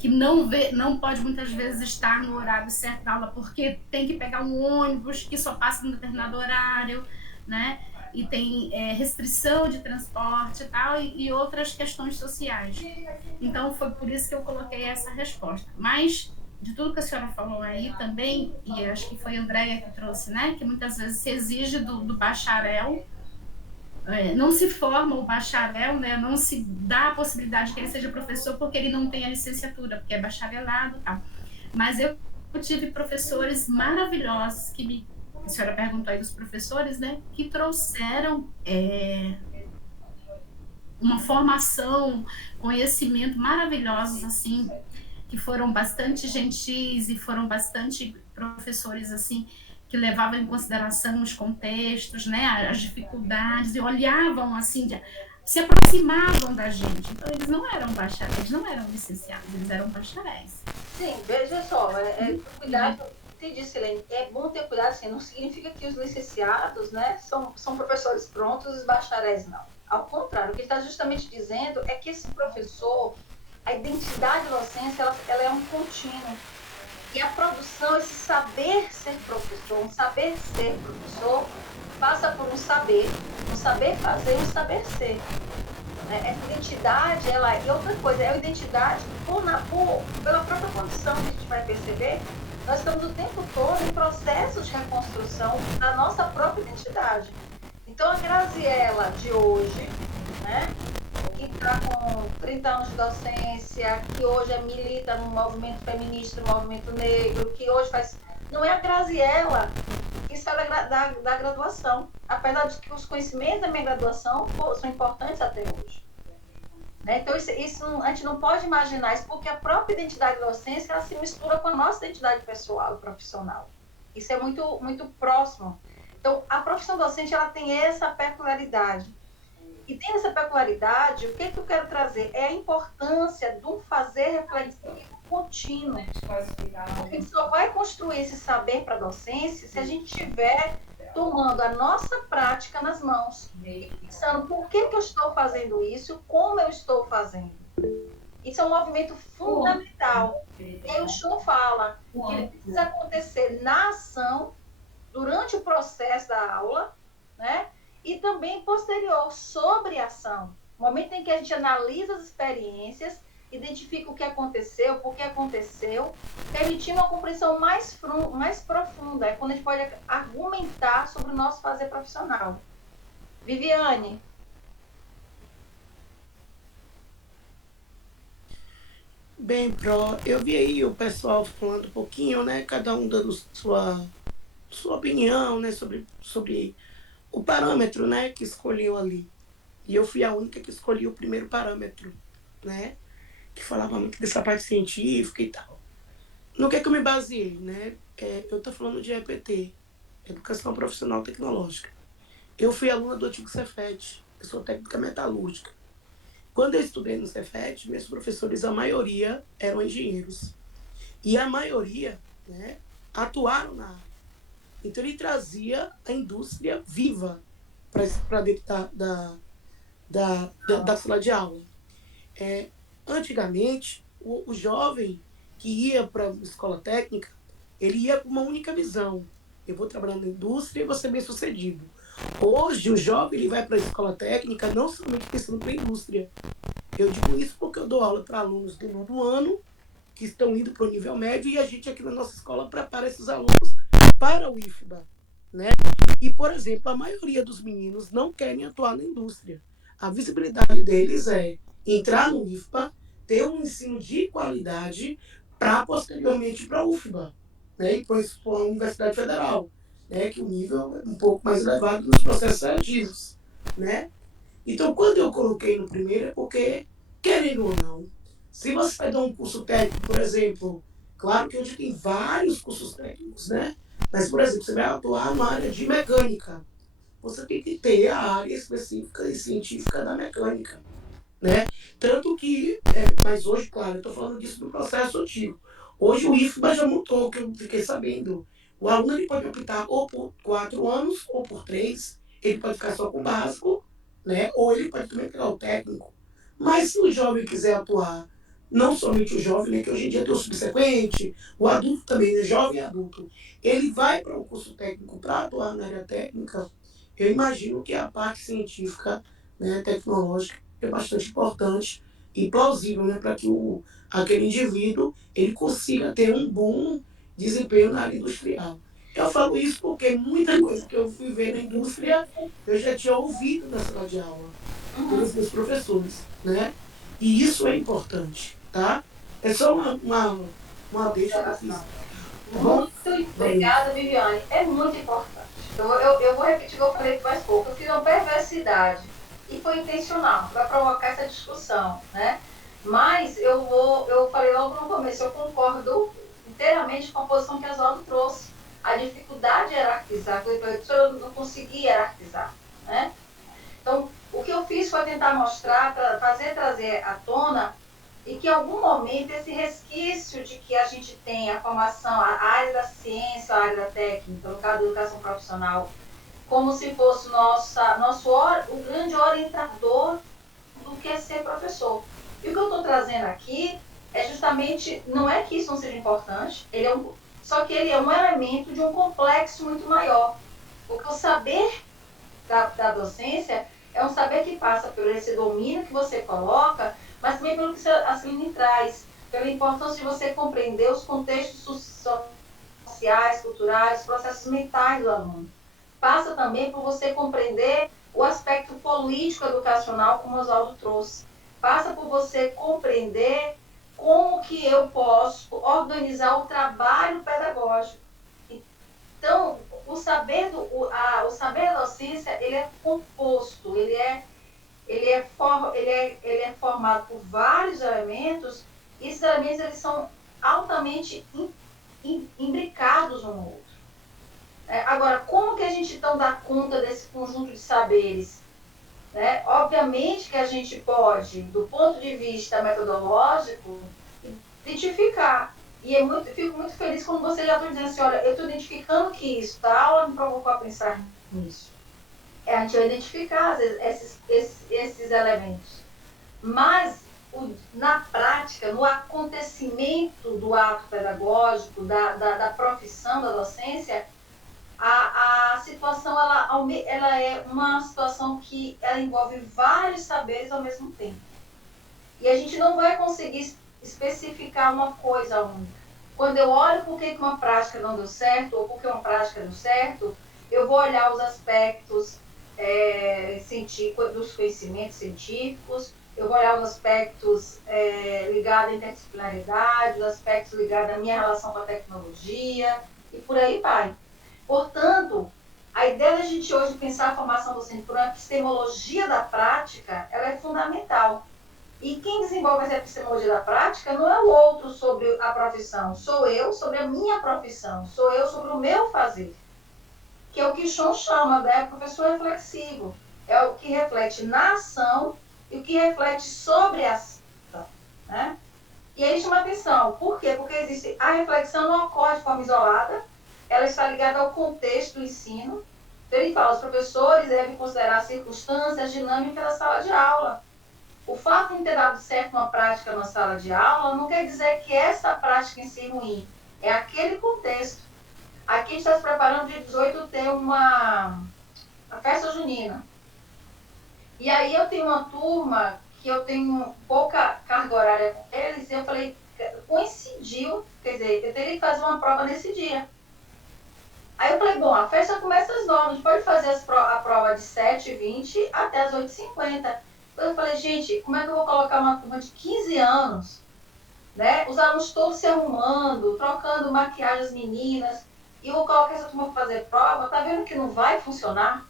que não pode muitas vezes estar no horário certo da aula porque tem que pegar um ônibus que só passa em determinado horário, né, e tem restrição de transporte e tal, e outras questões sociais. Então, foi por isso que eu coloquei essa resposta. Mas, de tudo que a senhora falou aí também, e acho que foi a Andréia que trouxe, né, que muitas vezes se exige do bacharel, não se forma o bacharel, né, não se dá a possibilidade que ele seja professor porque ele não tem a licenciatura, porque é bacharelado e tal. Mas eu tive professores maravilhosos a senhora perguntou aí dos professores, né, que trouxeram uma formação, conhecimento maravilhosos, assim, que foram bastante gentis e foram bastante professores, assim, que levavam em consideração os contextos, né, as dificuldades, e olhavam, assim, se aproximavam da gente. Então, eles não eram bacharéis, eles não eram licenciados, eles eram bacharéis. Sim, veja só, cuidado... Entendi, Silene. É bom ter cuidado, assim, não significa que os licenciados, né, são professores prontos e os bacharéis não. Ao contrário, o que está justamente dizendo é que esse professor, a identidade da docência, ela é um contínuo. E a produção, esse saber ser professor, um saber ser professor, passa por um saber fazer e um saber ser. Essa identidade, e outra coisa, é a identidade pela própria condição que a gente vai perceber. Nós estamos o tempo todo em processo de reconstrução da nossa própria identidade. Então, a Graziela de hoje, né, que está com 30 anos de docência, que hoje milita no movimento feminista, no movimento negro, que hoje faz... Não é a Graziela isso é da graduação. Apesar de que os conhecimentos da minha graduação são importantes até hoje. Né? Então, isso a gente não pode imaginar isso, porque a própria identidade docência ela se mistura com a nossa identidade pessoal e profissional. Isso é muito, muito próximo. Então, a profissão docente ela tem essa peculiaridade. E tendo essa peculiaridade, o que eu quero trazer? É a importância do fazer reflexivo contínuo. A gente só vai construir esse saber para a docência se a gente estiver tomando a nossa prática nas mãos e pensando por que eu estou fazendo isso, como eu estou fazendo. Isso é um movimento fundamental. E aí o Show fala que ele precisa acontecer na ação, durante o processo da aula, né? E também posterior, sobre a ação. No momento em que a gente analisa as experiências, identifica o que aconteceu, por que aconteceu, permitindo uma compreensão mais profunda. É quando a gente pode argumentar sobre o nosso fazer profissional. Viviane. Bem, eu vi aí o pessoal falando um pouquinho, né? Cada um dando sua opinião, né? Sobre o parâmetro, né? Que escolheu ali. E eu fui a única que escolhi o primeiro parâmetro, né? Que falava muito dessa parte científica e tal. No que eu me baseei, né? Eu estou falando de EPT, Educação Profissional Tecnológica. Eu fui aluna do antigo Cefet, eu sou técnica metalúrgica. Quando eu estudei no Cefet, meus professores, a maioria eram engenheiros. E a maioria, né, atuaram na área. Então ele trazia a indústria viva para dentro da sala de aula. Antigamente, o jovem que ia para a escola técnica, ele ia com uma única visão. Eu vou trabalhar na indústria e vou ser bem sucedido. Hoje, o jovem ele vai para a escola técnica não somente pensando para a indústria. Eu digo isso porque eu dou aula para alunos do nono ano, que estão indo para o nível médio, e a gente aqui na nossa escola prepara esses alunos para o IFBA. Né? E, por exemplo, a maioria dos meninos não querem atuar na indústria. A visibilidade deles é entrar no IFBA, ter um ensino de qualidade para posteriormente para a UFBA, né? E para a Universidade Federal, né? Que o nível é um pouco mais elevado nos processos seletivos, né? Então, quando eu coloquei no primeiro é porque, querendo ou não, se você vai dar um curso técnico, por exemplo, claro que hoje tem vários cursos técnicos, né? Mas, por exemplo, você vai atuar na área de mecânica, você tem que ter a área específica e científica da mecânica, né? Tanto que, mas hoje, claro, eu estou falando disso do processo antigo. Hoje o IFBA já mudou, que eu fiquei sabendo. O aluno ele pode optar ou por 4 anos ou por 3. Ele pode ficar só com o básico, né? Ou ele pode também pegar o técnico. Mas se o jovem quiser atuar, não somente o jovem, né, que hoje em dia tem o subsequente, o adulto também, né, jovem e adulto, ele vai para um curso técnico para atuar na área técnica, eu imagino que a parte científica, né, tecnológica, é bastante importante e plausível, né, para que aquele indivíduo ele consiga ter um bom desempenho na área industrial. Eu falo isso porque muita coisa que eu fui ver na indústria eu já tinha ouvido na sala de aula pelos meus professores, né? E isso é importante, tá? É só uma deixa que eu fiz. Muito obrigada, Viviane. É muito importante. Eu vou repetir o que eu falei mais pouco. Eu fiz uma perversidade e foi intencional para provocar essa discussão, né? Mas eu falei logo no começo, eu concordo inteiramente com a posição que a Oswaldo trouxe. A dificuldade de hierarquizar, que eu não consegui hierarquizar, né? Então, o que eu fiz foi tentar mostrar, trazer à tona, e que em algum momento esse resquício de que a gente tem a formação, a área da ciência, a área da técnica, no caso da educação profissional, como se fosse o grande orientador do que é ser professor. E o que eu estou trazendo aqui é justamente, não é que isso não seja importante, só que ele é um elemento de um complexo muito maior. Porque o saber da docência é um saber que passa por esse domínio que você coloca, mas também pelo que a Celine traz, pela importância de você compreender os contextos sociais, culturais, os processos mentais do aluno. Passa também por você compreender o aspecto político educacional, como o Oswaldo trouxe. Passa por você compreender como que eu posso organizar o trabalho pedagógico. Então, o saber da docência, ele é composto, ele é formado por vários elementos, e esses elementos eles são altamente imbricados um no outro. Agora, como que a gente então dá conta desse conjunto de saberes? Obviamente que a gente pode, do ponto de vista metodológico, identificar. E fico muito feliz quando você já está dizendo assim, olha, eu estou identificando que isso, a aula me provocou a pensar nisso. A gente vai identificar esses elementos. Mas, na prática, no acontecimento do ato pedagógico, da profissão da docência, a situação ela é uma situação que ela envolve vários saberes ao mesmo tempo. E a gente não vai conseguir especificar uma coisa única. Quando eu olho por que uma prática não deu certo, ou por que uma prática deu certo, eu vou olhar os aspectos dos conhecimentos científicos, eu vou olhar os aspectos ligados à interdisciplinaridade, os aspectos ligados à minha relação com a tecnologia, e por aí vai. Portanto, a ideia da gente hoje pensar a formação docente por uma epistemologia da prática, ela é fundamental. E quem desenvolve essa epistemologia da prática não é o outro sobre a profissão, sou eu sobre a minha profissão, sou eu sobre o meu fazer. Que é o que Chon chama, professor reflexivo. É o que reflete na ação e o que reflete sobre a ação. Né? E aí chama atenção. Por quê? Porque a reflexão não ocorre de forma isolada, ela está ligada ao contexto do ensino. Então, ele fala, os professores devem considerar as circunstâncias dinâmicas da sala de aula. O fato de ter dado certo uma prática na sala de aula não quer dizer que essa prática em si é ruim. É aquele contexto. Aqui a gente está se preparando de 18 ter uma festa junina. E aí eu tenho uma turma que eu tenho pouca carga horária com eles, e eu falei, coincidiu, quer dizer, eu teria que fazer uma prova nesse dia. Aí eu falei, bom, a festa começa às 9, a gente pode fazer a prova de 7h20 até as 8h50. Eu falei, gente, como é que eu vou colocar uma turma de 15 anos, né? Os alunos todos se arrumando, trocando maquiagem as meninas, e eu vou colocar essa turma para fazer prova, tá vendo que não vai funcionar?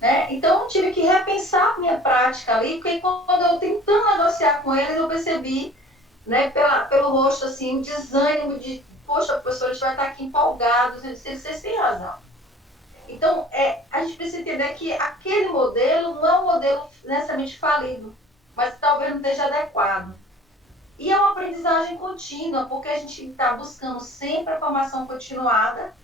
Né? Então eu tive que repensar a minha prática ali, porque quando eu tentando negociar com eles, eu percebi, né, pelo rosto, assim, um desânimo de, poxa, professor, a gente vai estar aqui empolgados, vocês têm razão. Então, a gente precisa entender que aquele modelo não é um modelo necessariamente falido, mas talvez não esteja adequado. E é uma aprendizagem contínua, porque a gente está buscando sempre a formação continuada,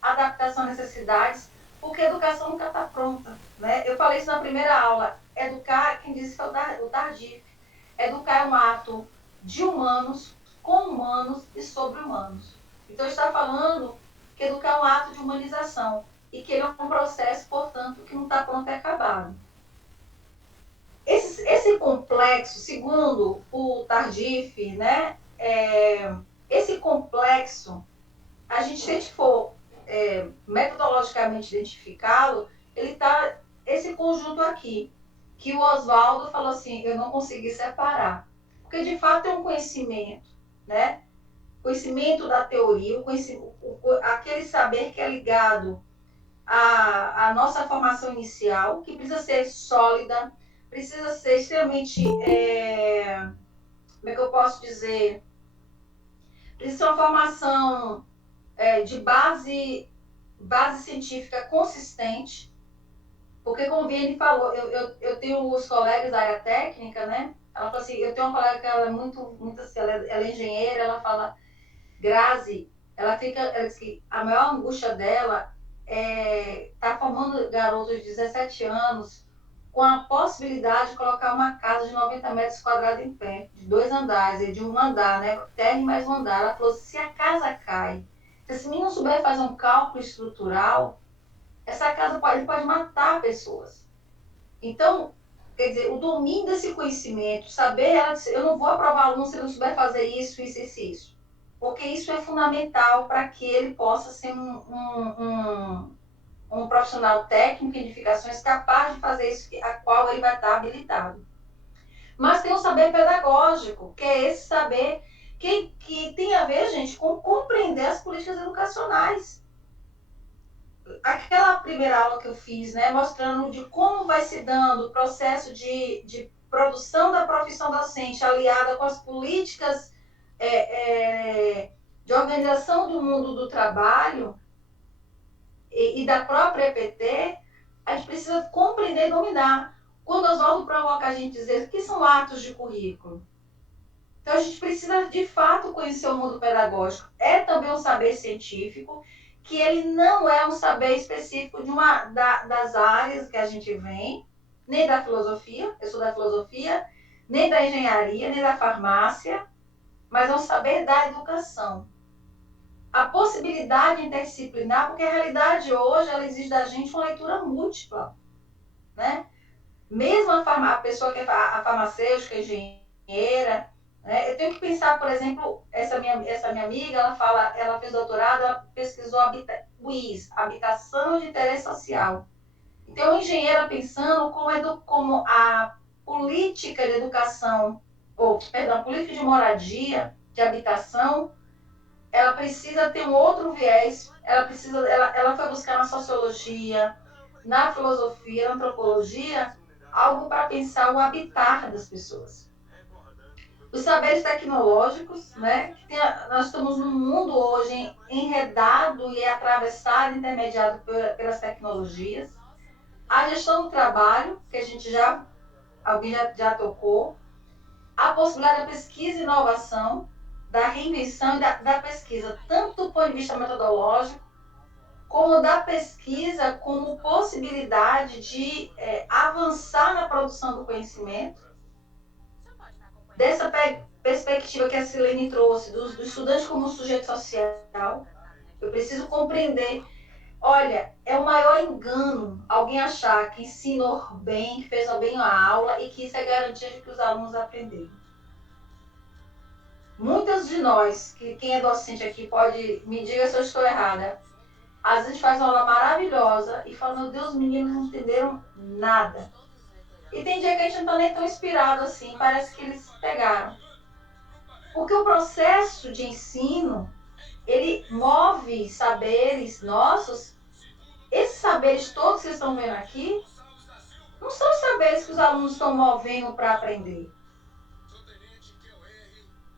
adaptação às necessidades, porque a educação nunca está pronta. Né? Eu falei isso na primeira aula. Educar, quem disse foi o Tardif. Educar é um ato de humanos, com humanos e sobre humanos. Então, a gente está falando que educar é um ato de humanização. E que ele é um processo, portanto, que não está pronto e acabado. Esse complexo, segundo o Tardif, né, esse complexo, a gente, se a gente for metodologicamente identificá-lo, ele está esse conjunto aqui, que o Oswaldo falou assim, eu não consegui separar. Porque, de fato, é um conhecimento, né? Conhecimento da teoria, aquele saber que é ligado a nossa formação inicial, que precisa ser sólida, precisa ser extremamente, como é que eu posso dizer, precisa ser uma formação de base científica consistente, porque como o Vianney falou, eu tenho os colegas da área técnica, né? Ela falou assim, eu tenho uma colega que ela é muito assim, ela é engenheira, ela fala, Grazi, ela diz que a maior angústia dela está formando garotos de 17 anos com a possibilidade de colocar uma casa de 90 metros quadrados em pé, de 2 andares, e de um andar, né? Terra e mais um andar. Ela falou, se a casa cai, se esse menino souber fazer um cálculo estrutural, essa casa pode matar pessoas. Então, quer dizer, o domínio desse conhecimento, saber, ela disse, eu não vou aprovar aluno se ele não souber fazer isso, isso, isso, isso. Porque isso é fundamental para que ele possa ser um profissional técnico em edificações capaz de fazer isso, a qual ele vai estar habilitado. Mas tem um saber pedagógico, que é esse saber que tem a ver, gente, com compreender as políticas educacionais. aquela primeira aula que eu fiz, né, mostrando de como vai se dando o processo de produção da profissão docente aliada com as políticas de organização do mundo do trabalho e da própria EPT, a gente precisa compreender e dominar. Quando Oswaldo provoca a gente dizer o que são atos de currículo. Então, a gente precisa, de fato, conhecer o mundo pedagógico. É também um saber científico, que ele não é um saber específico de das áreas que a gente vem, nem da filosofia, eu sou da filosofia, nem da engenharia, nem da farmácia, mas é um saber da educação. A possibilidade interdisciplinar, porque a realidade hoje, ela exige da gente uma leitura múltipla, né? Mesmo a pessoa que é a farmacêutica, a engenheira, né? Eu tenho que pensar, por exemplo, essa minha amiga, ela fez doutorado, ela pesquisou WIS, Habitação de Interesse Social. Então, a engenheira pensando como a política de educação, política de moradia, de habitação, ela precisa ter um outro viés, ela foi buscar na sociologia, na filosofia, na antropologia, algo para pensar o habitar das pessoas. Os saberes tecnológicos, né? Nós estamos num mundo hoje enredado e atravessado, intermediado pelas tecnologias. A gestão do trabalho, que alguém já tocou. A possibilidade da pesquisa e inovação, da reinvenção e da pesquisa, tanto do ponto de vista metodológico, como da pesquisa como possibilidade de avançar na produção do conhecimento. Dessa perspectiva que a Silene trouxe, do estudante como sujeito social, eu preciso compreender. Olha, é o maior engano alguém achar que ensinou bem, que fez bem a aula e que isso é garantia de que os alunos aprenderam. Muitas de nós, quem é docente aqui pode me diga se eu estou errada, às vezes faz uma aula maravilhosa e fala, meu Deus, os meninos não entenderam nada. E tem dia que a gente não está nem tão inspirado assim, parece que eles pegaram. Porque o processo de ensino, ele move saberes nossos. Esses saberes todos que vocês estão vendo aqui, não são os saberes que os alunos estão movendo para aprender.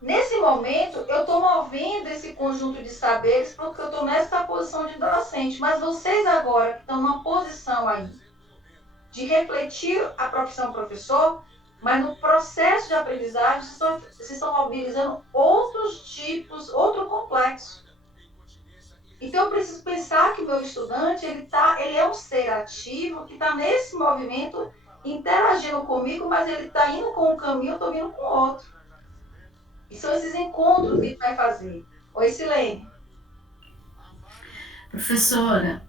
Nesse momento, eu estou movendo esse conjunto de saberes porque eu estou nessa posição de docente. Mas vocês agora, que estão numa posição aí, de refletir a profissão professor, mas no processo de aprendizagem, vocês estão mobilizando outros tipos, outro complexo. Então, eu preciso pensar que o meu estudante, ele é um ser ativo que está nesse movimento, interagindo comigo, mas ele está indo com um caminho, eu estou vindo com outro. E são esses encontros que a gente vai fazer. Oi, Silene. Professora,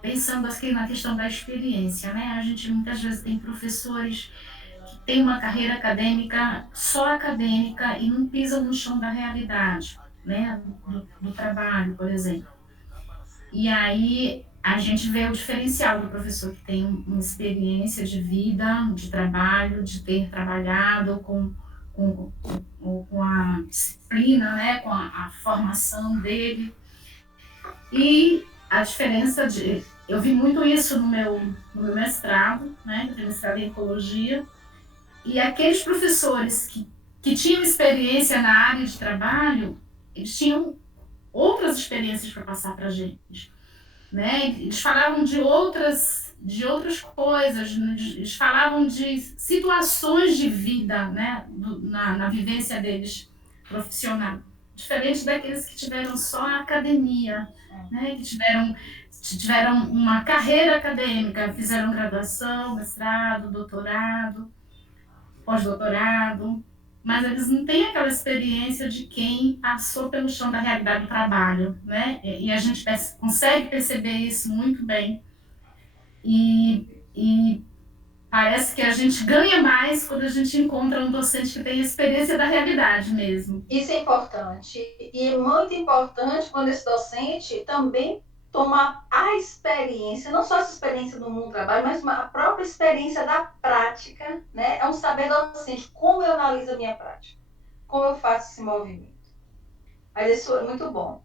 pensando aqui na questão da experiência, né? A gente muitas vezes tem professores que têm uma carreira acadêmica, só acadêmica, e não pisam no chão da realidade, né? Do trabalho, por exemplo. E aí a gente vê o diferencial do professor que tem uma experiência de vida, de trabalho, de ter trabalhado com a disciplina, né? Com a formação dele. E a diferença eu vi muito isso no meu mestrado, né? Eu tenho mestrado em ecologia, e aqueles professores que tinham experiência na área de trabalho, eles tinham outras experiências para passar para a gente, né? Eles falavam de outras coisas, eles falavam de situações de vida, né? Na vivência deles profissional, diferente daqueles que tiveram só a academia, né? Que tiveram uma carreira acadêmica, fizeram graduação, mestrado, doutorado, pós-doutorado, mas eles não têm aquela experiência de quem passou pelo chão da realidade do trabalho, né? E a gente consegue perceber isso muito bem. E parece que a gente ganha mais quando a gente encontra um docente que tem experiência da realidade mesmo. Isso é importante. E é muito importante quando esse docente também toma a experiência, não só essa experiência do mundo do trabalho, mas a própria experiência da prática, né? É um saber docente, como eu analiso a minha prática, como eu faço esse movimento. Mas isso é muito bom.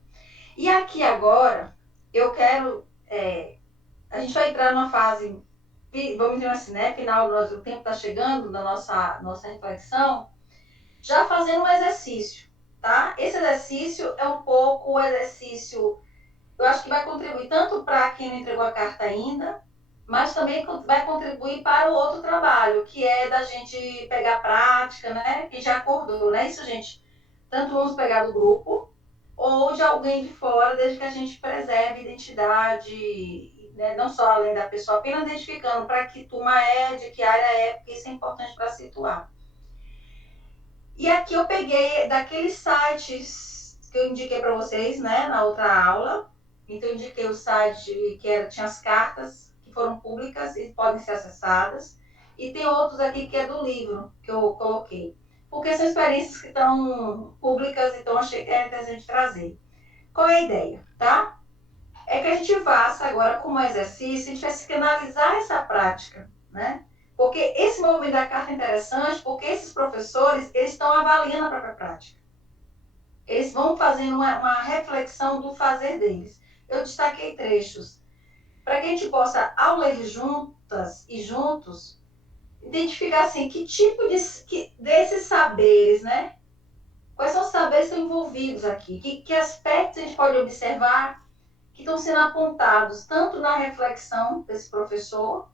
E aqui agora, eu quero... a gente vai entrar numa fase, vamos dizer assim, né? Final, o tempo está chegando da nossa reflexão, já fazendo um exercício, tá? Esse exercício é um pouco o exercício, eu acho que vai contribuir tanto para quem não entregou a carta ainda, mas também vai contribuir para o outro trabalho, que é da gente pegar a prática, né? Que já acordou, né? Isso, gente, tanto vamos pegar do grupo ou de alguém de fora, desde que a gente preserve a identidade, né? Não só além da pessoa, apenas identificando para que turma é, de que área é, porque isso é importante para situar. E aqui eu peguei daqueles sites que eu indiquei para vocês, né, na outra aula. Então, eu indiquei o site que tinha as cartas que foram públicas e podem ser acessadas. E tem outros aqui que é do livro que eu coloquei. Porque são experiências que estão públicas, então achei que era interessante trazer. Qual é a ideia, tá? É que a gente faça agora como exercício, a gente vai se analisar essa prática, né? Porque esse movimento da carta é interessante, porque esses professores, eles estão avaliando a própria prática. Eles vão fazendo uma reflexão do fazer deles. Eu destaquei trechos para que a gente possa, ao ler juntas e juntos, identificar assim, que tipo desses saberes, né? Quais são os saberes que estão envolvidos aqui? Que aspectos a gente pode observar que estão sendo apontados tanto na reflexão desse professor,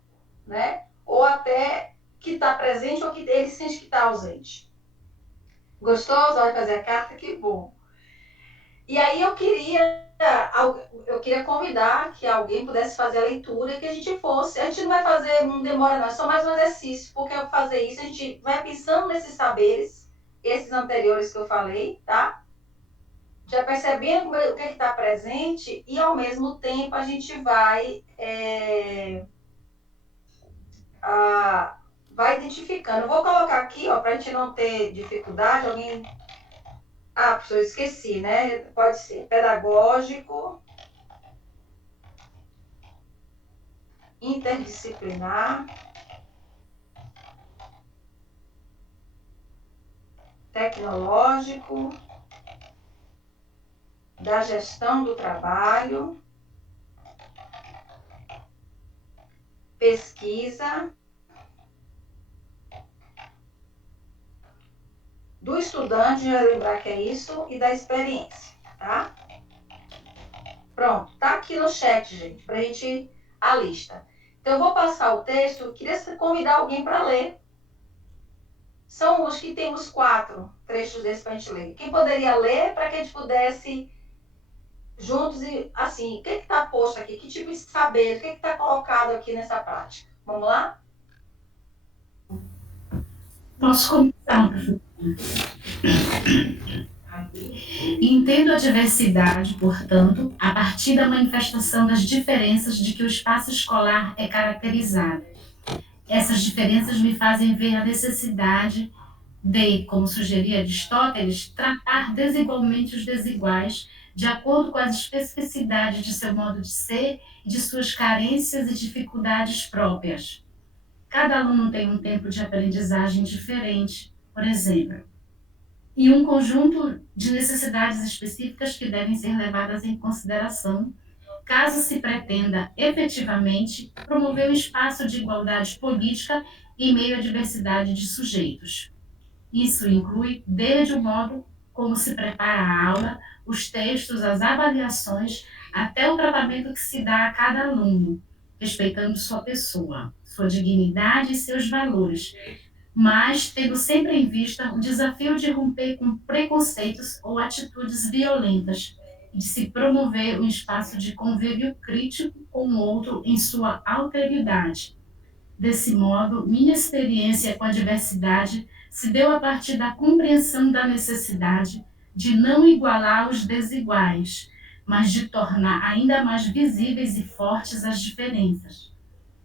né? Ou até que está presente ou que ele sente que está ausente. Gostoso? Vai fazer a carta? Que bom. E aí eu queria convidar que alguém pudesse fazer a leitura e que a gente não vai fazer, não demora não, é só mais um exercício, porque ao fazer isso a gente vai pensando nesses saberes, esses anteriores que eu falei, tá? Já percebendo o que está presente e ao mesmo tempo a gente vai identificando. Eu vou colocar aqui, ó, para a gente não ter dificuldade, alguém... professor, eu esqueci, né? Pode ser pedagógico, interdisciplinar, tecnológico, da gestão do trabalho, pesquisa, do estudante, já lembrar que é isso, e da experiência, tá? Pronto, tá aqui no chat, gente, pra gente a lista. Então, eu vou passar o texto, queria convidar alguém para ler. São os que temos 4 trechos desses para a gente ler. Quem poderia ler para que a gente pudesse, juntos, e assim, o que está posto aqui? Que tipo de saber? O que está colocado aqui nessa prática? Vamos lá? Posso começar, professor? Entendo a diversidade, portanto, a partir da manifestação das diferenças de que o espaço escolar é caracterizado. Essas diferenças me fazem ver a necessidade de, como sugeria Aristóteles, tratar desigualmente os desiguais, de acordo com as especificidades de seu modo de ser e de suas carências e dificuldades próprias. Cada aluno tem um tempo de aprendizagem diferente, por exemplo, e um conjunto de necessidades específicas que devem ser levadas em consideração, caso se pretenda efetivamente promover um espaço de igualdade política em meio à diversidade de sujeitos. Isso inclui desde o modo como se prepara a aula, os textos, as avaliações, até o tratamento que se dá a cada aluno, respeitando sua pessoa, sua dignidade e seus valores, mas tendo sempre em vista o desafio de romper com preconceitos ou atitudes violentas, e de se promover um espaço de convívio crítico com o outro em sua alteridade. Desse modo, minha experiência com a diversidade se deu a partir da compreensão da necessidade de não igualar os desiguais, mas de tornar ainda mais visíveis e fortes as diferenças.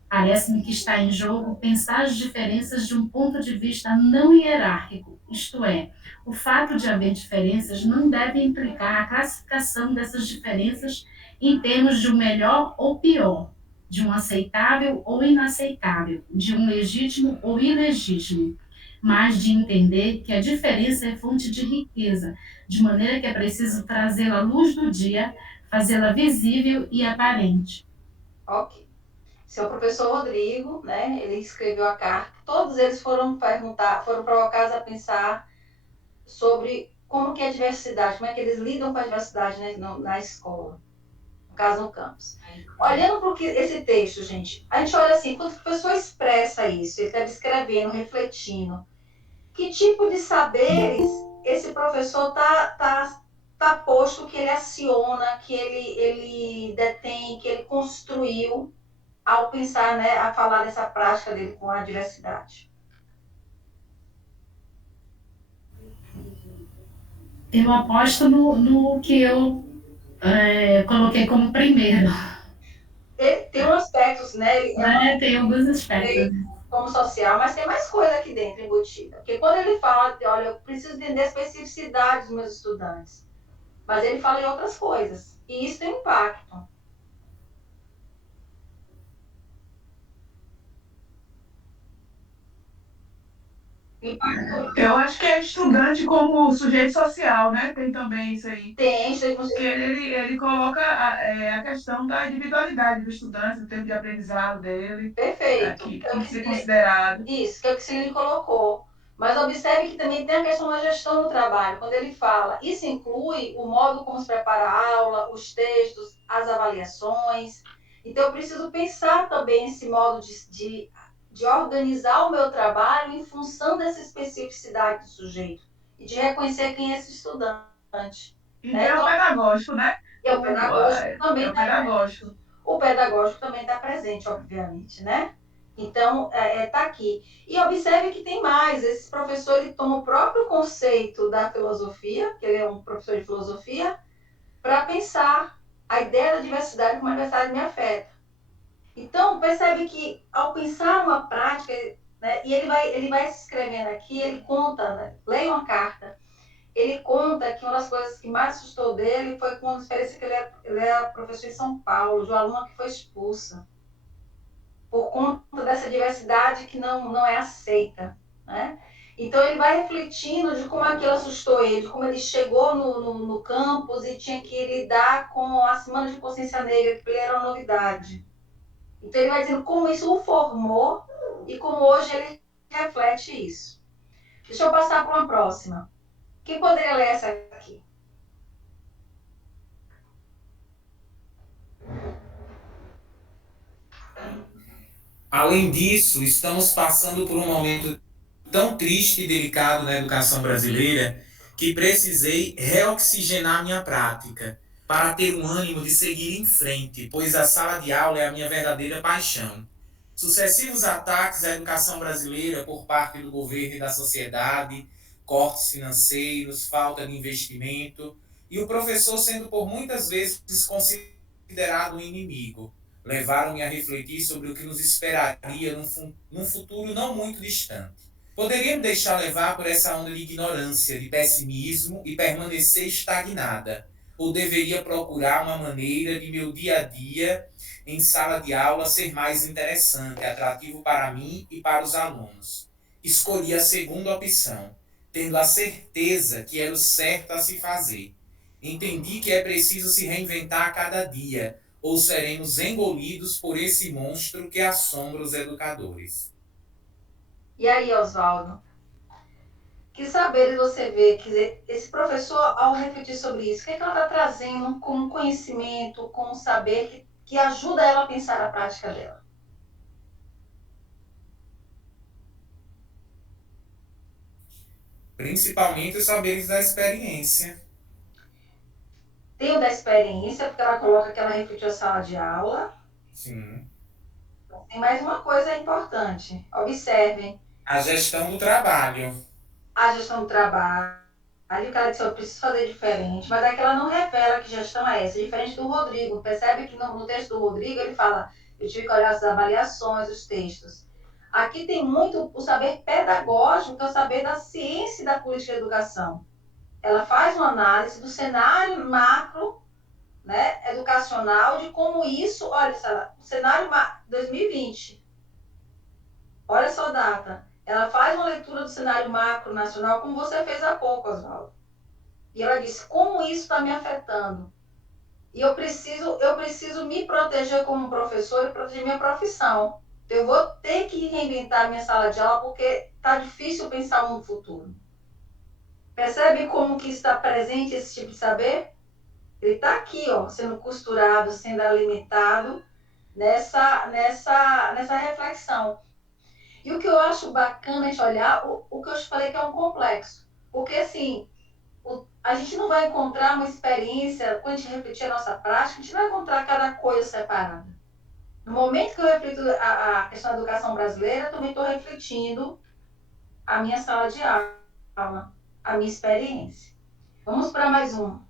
Parece-me que está em jogo pensar as diferenças de um ponto de vista não hierárquico, isto é, o fato de haver diferenças não deve implicar a classificação dessas diferenças em termos de um melhor ou pior, de um aceitável ou inaceitável, de um legítimo ou ilegítimo, mas de entender que a diferença é fonte de riqueza, de maneira que é preciso trazê-la à luz do dia fazê-la visível e aparente. Ok. Seu professor Rodrigo, né, ele escreveu a carta, todos eles foram provocados a pensar sobre como que é a diversidade, como é que eles lidam com a diversidade, né, na escola, no caso no campus. Olhando para esse texto, gente, a gente olha assim, quando a pessoa expressa isso, ele está descrevendo, refletindo, que tipo de saberes esse professor tá posto, que ele aciona, que ele detém, que ele construiu ao pensar, né, a falar dessa prática dele com a diversidade. Eu aposto no que eu coloquei como primeiro. Ele tem um aspectos, né, Tem alguns aspectos. como social, mas tem mais coisa aqui dentro embutida. Porque quando ele fala, olha, eu preciso entender a especificidade dos meus estudantes, mas ele fala em outras coisas. E isso tem impacto. Eu acho que é estudante como sujeito social, né? Tem também isso aí. Tem, Porque ele coloca a questão da individualidade do estudante, do tempo de aprendizado dele, perfeito. que tem que ser considerado. Isso, que é o que o Cine colocou. Mas observe que também tem a questão da gestão do trabalho. Quando ele fala, isso inclui o modo como se prepara a aula, os textos, as avaliações. Então, eu preciso pensar também esse modo de organizar o meu trabalho em função dessa especificidade do sujeito e de reconhecer quem é esse estudante. E é o pedagógico, né? E o pedagógico também é o pedagógico. O pedagógico também está presente, obviamente, né? Então, está aqui. E observe que tem mais. Esse professor ele toma o próprio conceito da filosofia, que ele é um professor de filosofia, para pensar a ideia da diversidade como a diversidade me afeta. Então, percebe que ao pensar uma prática, né, e ele vai se escrevendo aqui, ele conta, né, leia uma carta, ele conta que uma das coisas que mais assustou dele foi quando experiência que ele era professor em São Paulo, de uma aluna que foi expulsa por conta dessa diversidade que não é aceita, né? Então ele vai refletindo de como aquilo assustou ele, de como ele chegou no campus e tinha que lidar com a Semana de Consciência Negra, que para ele era uma novidade. Então ele vai dizendo como isso o formou e como hoje ele reflete isso. Deixa eu passar para uma próxima. Quem poderia ler essa aqui? Além disso, estamos passando por um momento tão triste e delicado na educação brasileira que precisei reoxigenar minha prática para ter um ânimo de seguir em frente, pois a sala de aula é a minha verdadeira paixão. Sucessivos ataques à educação brasileira por parte do governo e da sociedade, cortes financeiros, falta de investimento, e o professor sendo por muitas vezes considerado um inimigo, levaram-me a refletir sobre o que nos esperaria num futuro não muito distante. Poderia me deixar levar por essa onda de ignorância, de pessimismo e permanecer estagnada, ou deveria procurar uma maneira de meu dia a dia em sala de aula ser mais interessante, atrativo para mim e para os alunos. Escolhi a segunda opção, tendo a certeza que era o certo a se fazer. Entendi que é preciso se reinventar a cada dia, ou seremos engolidos por esse monstro que assombra os educadores. E aí, Oswaldo? Que saberes você vê? Quer dizer, esse professor, ao refletir sobre isso, o que, é que ela está trazendo como conhecimento, como saber que ajuda ela a pensar a prática dela? Principalmente os saberes da experiência. Tem o da experiência, porque ela coloca que ela refletiu a sala de aula. Sim. Tem mais uma coisa importante. Observem. A gestão do trabalho. A gestão do trabalho. Que ela disse, eu preciso fazer diferente. Mas é que ela não revela que gestão é essa. Diferente do Rodrigo. Percebe que no texto do Rodrigo ele fala, eu tive que olhar as avaliações, os textos. Aqui tem muito o saber pedagógico, que é o saber da ciência e da política de educação. Ela faz uma análise do cenário macro, né, educacional, de como isso, olha, o cenário 2020, olha só a data, ela faz uma leitura do cenário macro nacional, como você fez há pouco, Oswaldo. E ela disse, como isso está me afetando? E eu preciso me proteger como professor e proteger minha profissão. Eu vou ter que reinventar a minha sala de aula porque está difícil pensar no futuro. Percebe como que está presente esse tipo de saber? Ele está aqui, ó, sendo costurado, sendo alimentado nessa reflexão. E o que eu acho bacana a gente olhar, o que eu te falei que é um complexo. Porque, assim, a gente não vai encontrar uma experiência, quando a gente refletir a nossa prática, a gente não vai encontrar cada coisa separada. No momento que eu reflito a questão da educação brasileira, eu também estou refletindo a minha sala de aula, a minha experiência. Vamos para mais um.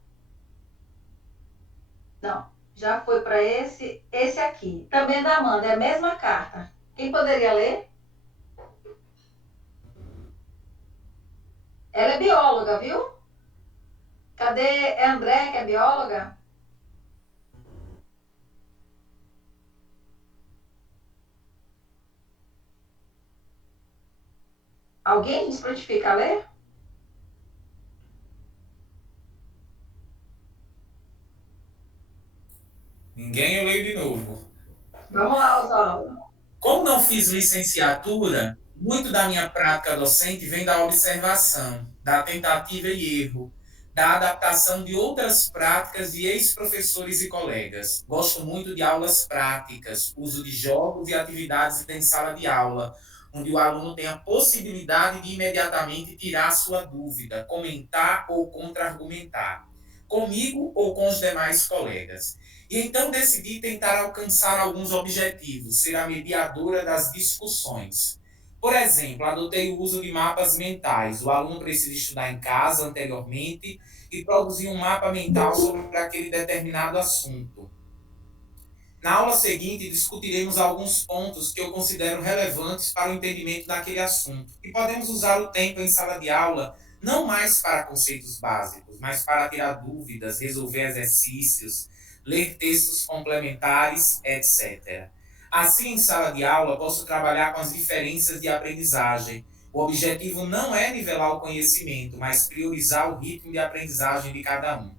Não, já foi para esse aqui. Também é da Amanda, é a mesma carta. Quem poderia ler? Ela é bióloga, viu? Cadê? É a André, que é bióloga? Alguém nos prontifica a ler? Ninguém, eu leio de novo. Vamos lá, Oswaldo. Como não fiz licenciatura, muito da minha prática docente vem da observação, da tentativa e erro, da adaptação de outras práticas de ex-professores e colegas. Gosto muito de aulas práticas, uso de jogos e atividades em sala de aula, onde o aluno tem a possibilidade de imediatamente tirar sua dúvida, comentar ou contra-argumentar, comigo ou com os demais colegas. E então decidi tentar alcançar alguns objetivos, ser a mediadora das discussões. Por exemplo, adotei o uso de mapas mentais. O aluno precisa estudar em casa anteriormente e produzir um mapa mental sobre aquele determinado assunto. Na aula seguinte, discutiremos alguns pontos que eu considero relevantes para o entendimento daquele assunto. E podemos usar o tempo em sala de aula não mais para conceitos básicos, mas para tirar dúvidas, resolver exercícios, ler textos complementares, etc. Assim, em sala de aula, posso trabalhar com as diferenças de aprendizagem. O objetivo não é nivelar o conhecimento, mas priorizar o ritmo de aprendizagem de cada um.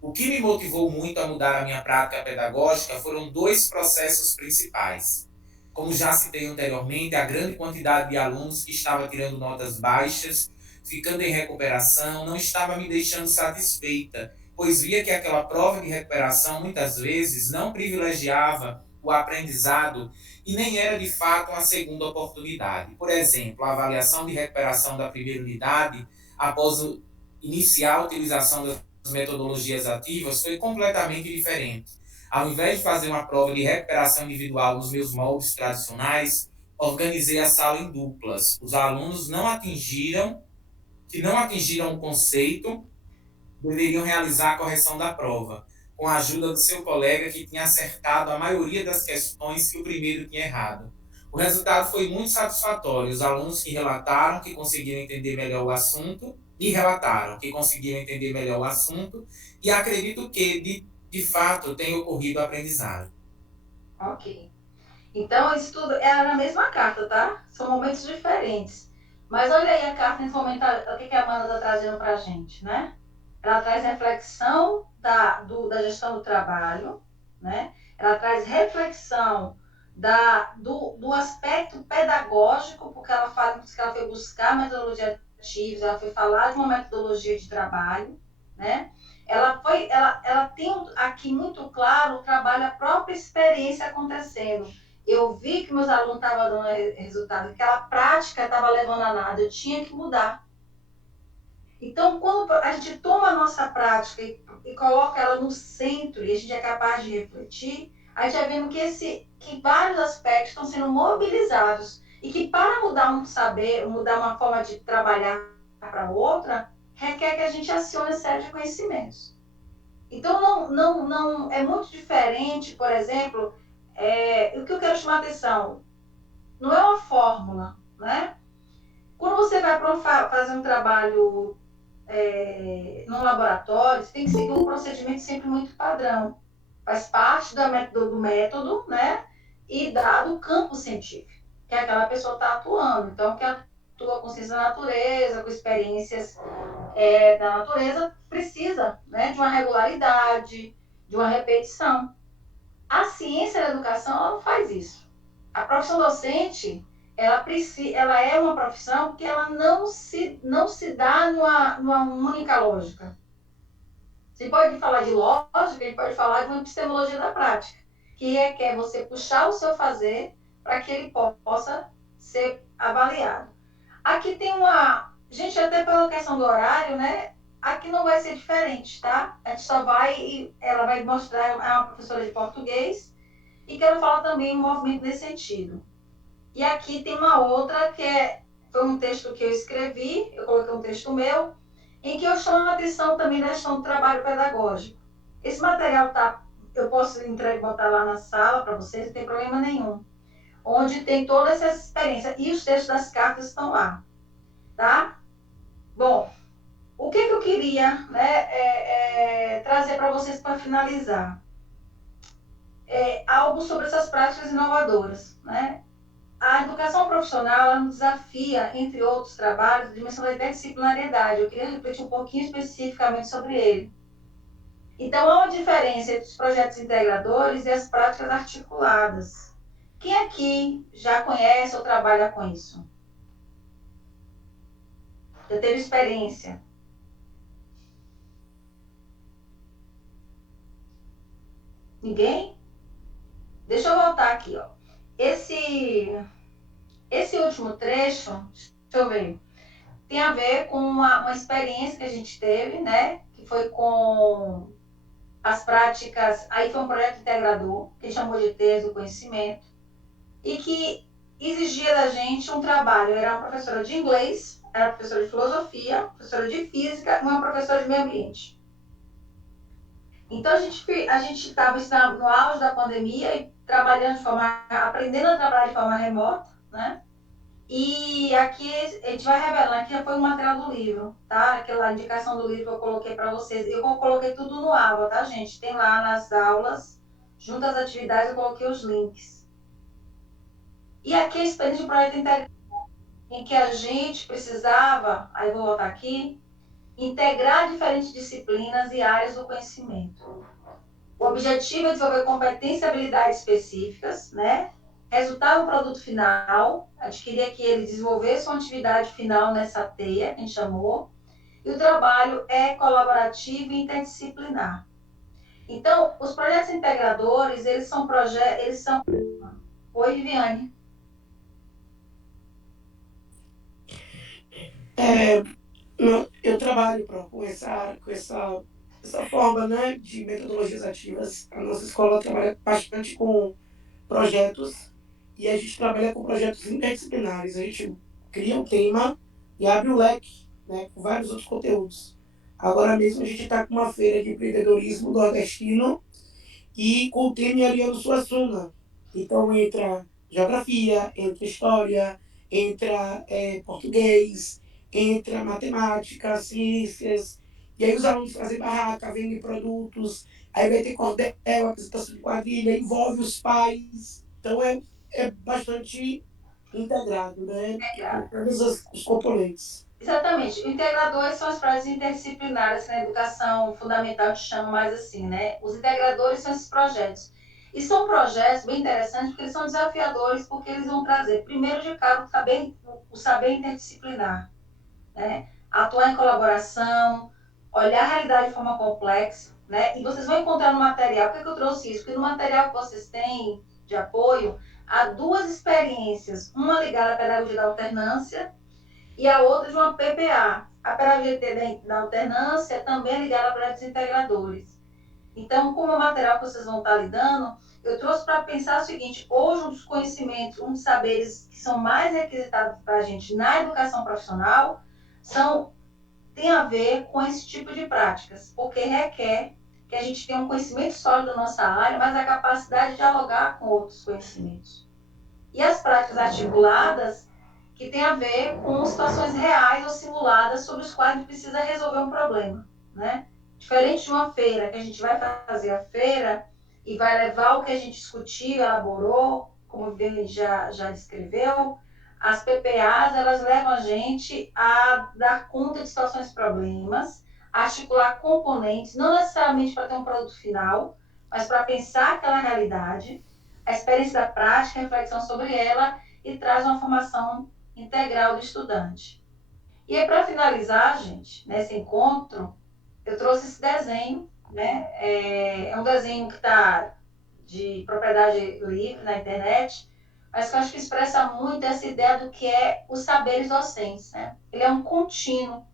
O que me motivou muito a mudar a minha prática pedagógica foram dois processos principais. Como já citei anteriormente, a grande quantidade de alunos que estava tirando notas baixas, ficando em recuperação, não estava me deixando satisfeita, pois via que aquela prova de recuperação muitas vezes não privilegiava o aprendizado e nem era de fato uma segunda oportunidade. Por exemplo, a avaliação de recuperação da primeira unidade, após iniciar a utilização das metodologias ativas, foi completamente diferente. Ao invés de fazer uma prova de recuperação individual nos meus moldes tradicionais, organizei a sala em duplas. Os alunos que não atingiram o conceito deveriam realizar a correção da prova, com a ajuda do seu colega que tinha acertado a maioria das questões que o primeiro tinha errado. O resultado foi muito satisfatório. Os alunos que relataram que conseguiram entender melhor o assunto, e acredito que, de fato, tenha ocorrido aprendizado. Ok. Então, isso tudo é na mesma carta, tá? São momentos diferentes. Mas olha aí a carta nesse momento, o que a Amanda está trazendo para a gente, né? Ela traz reflexão da gestão do trabalho, né? Ela traz reflexão do aspecto pedagógico, porque ela fala que ela foi buscar metodologia ativa, ela foi falar de uma metodologia de trabalho, né? Ela tem aqui muito claro o trabalho, a própria experiência acontecendo. Eu vi que meus alunos estavam dando resultado, que aquela prática estava levando a nada, eu tinha que mudar. Então, quando a gente toma a nossa prática e coloca ela no centro, e a gente é capaz de refletir, a gente vai vendo que vários aspectos estão sendo mobilizados e que para mudar um saber, mudar uma forma de trabalhar para outra, requer que a gente acione uma série de conhecimentos. Então, não é muito diferente, por exemplo, o que eu quero chamar a atenção, não é uma fórmula, né? Quando você vai fazer um trabalho num laboratório, você tem que seguir um procedimento sempre muito padrão. Faz parte do método, né? E do campo científico, que aquela pessoa está atuando. Então, que atua com ciência da natureza, com experiências da natureza, precisa, né, de uma regularidade, de uma repetição. A ciência da educação ela não faz isso. A profissão docente, ela é uma profissão que ela não se dá numa única lógica. Você pode falar de lógica, a gente pode falar de uma epistemologia da prática, que requer você puxar o seu fazer para que ele possa ser avaliado. Aqui tem gente, até pela questão do horário, né? Aqui não vai ser diferente, tá? A gente só ela vai mostrar, é uma professora de português, e quero falar também um movimento nesse sentido. E aqui tem uma outra foi um texto que eu escrevi, eu coloquei um texto meu, em que eu chamo a atenção também da questão do trabalho pedagógico. Esse material eu posso botar lá na sala para vocês, não tem problema nenhum. Onde tem toda essa experiência. E os textos das cartas estão lá. Tá? Bom, o que eu queria, né, trazer para vocês para finalizar? Algo sobre essas práticas inovadoras, né? A educação profissional ela nos desafia, entre outros trabalhos, a dimensão da interdisciplinariedade. Eu queria refletir um pouquinho especificamente sobre ele. Então, há uma diferença entre os projetos integradores e as práticas articuladas. Quem aqui já conhece ou trabalha com isso? Já teve experiência? Ninguém? Deixa eu voltar aqui, ó. Esse último trecho, deixa eu ver, tem a ver com uma experiência que a gente teve, né? Que foi com as práticas, aí foi um projeto integrador, que chamou de Tese do Conhecimento, e que exigia da gente um trabalho. Eu era uma professora de inglês, era uma professora de filosofia, professora de física e uma professora de meio ambiente. Então, a gente estava no auge da pandemia e aprendendo a trabalhar de forma remota, né? E aqui a gente vai revelando, aqui já foi o material do livro, tá? Aquela indicação do livro que eu coloquei para vocês. Eu coloquei tudo no Ava, tá, gente? Tem lá nas aulas, junto às atividades, eu coloquei os links. E aqui a experiência de projeto integral, em que a gente precisava, aí eu vou voltar aqui, integrar diferentes disciplinas e áreas do conhecimento. O objetivo é desenvolver competências e habilidades específicas, né? Resultar um produto final, adquirir que ele desenvolvesse uma atividade final nessa teia, que a gente chamou, e o trabalho é colaborativo e interdisciplinar. Então, os projetos integradores, eles são... Oi, Viviane. Eu trabalho com essa forma, né, de metodologias ativas. A nossa escola trabalha bastante com projetos e a gente trabalha com projetos interdisciplinares. A gente cria um tema e abre o leque, né, com vários outros conteúdos. Agora mesmo a gente está com uma feira de empreendedorismo nordestino e com o tema Ariano Suassuna. Então entra geografia, entra história, entra português, entra matemática, ciências, e aí os alunos fazem barraca, vendem produtos, aí vai ter cordel, apresentação de quadrilha, envolve os pais, então é bastante integrado, né? Com todos os componentes. Exatamente. O integradores são as práticas interdisciplinares que na educação fundamental a gente chama mais assim, né? Os integradores são esses projetos. E são projetos bem interessantes porque eles são desafiadores, porque eles vão trazer, primeiro de cara, o saber interdisciplinar, né? Atuar em colaboração, olhar a realidade de forma complexa, né? E vocês vão encontrar no material, por que eu trouxe isso? Porque no material que vocês têm de apoio, há duas experiências, uma ligada à pedagogia da alternância e a outra de uma PPA. A pedagogia da alternância também é ligada a projetos integradores. Então, como é o material que vocês vão estar lidando, eu trouxe para pensar o seguinte: hoje, um dos conhecimentos, um dos saberes que são mais requisitados para a gente na educação profissional tem a ver com esse tipo de práticas, porque requer que a gente tenha um conhecimento sólido da nossa área, mas a capacidade de dialogar com outros conhecimentos. E as práticas articuladas, que tem a ver com situações reais ou simuladas sobre os quais a gente precisa resolver um problema, né? Diferente de uma feira, que a gente vai fazer a feira e vai levar o que a gente discutiu, elaborou, como o Viviane já descreveu, as PPAs, elas levam a gente a dar conta de situações e problemas, a articular componentes, não necessariamente para ter um produto final, mas para pensar aquela realidade, a experiência da prática, a reflexão sobre ela e traz uma formação integral do estudante. E aí, para finalizar, gente, nesse encontro, eu trouxe esse desenho, né? É um desenho que está de propriedade livre na internet, mas que eu acho que expressa muito essa ideia do que é os saberes docentes, né? Ele é um contínuo,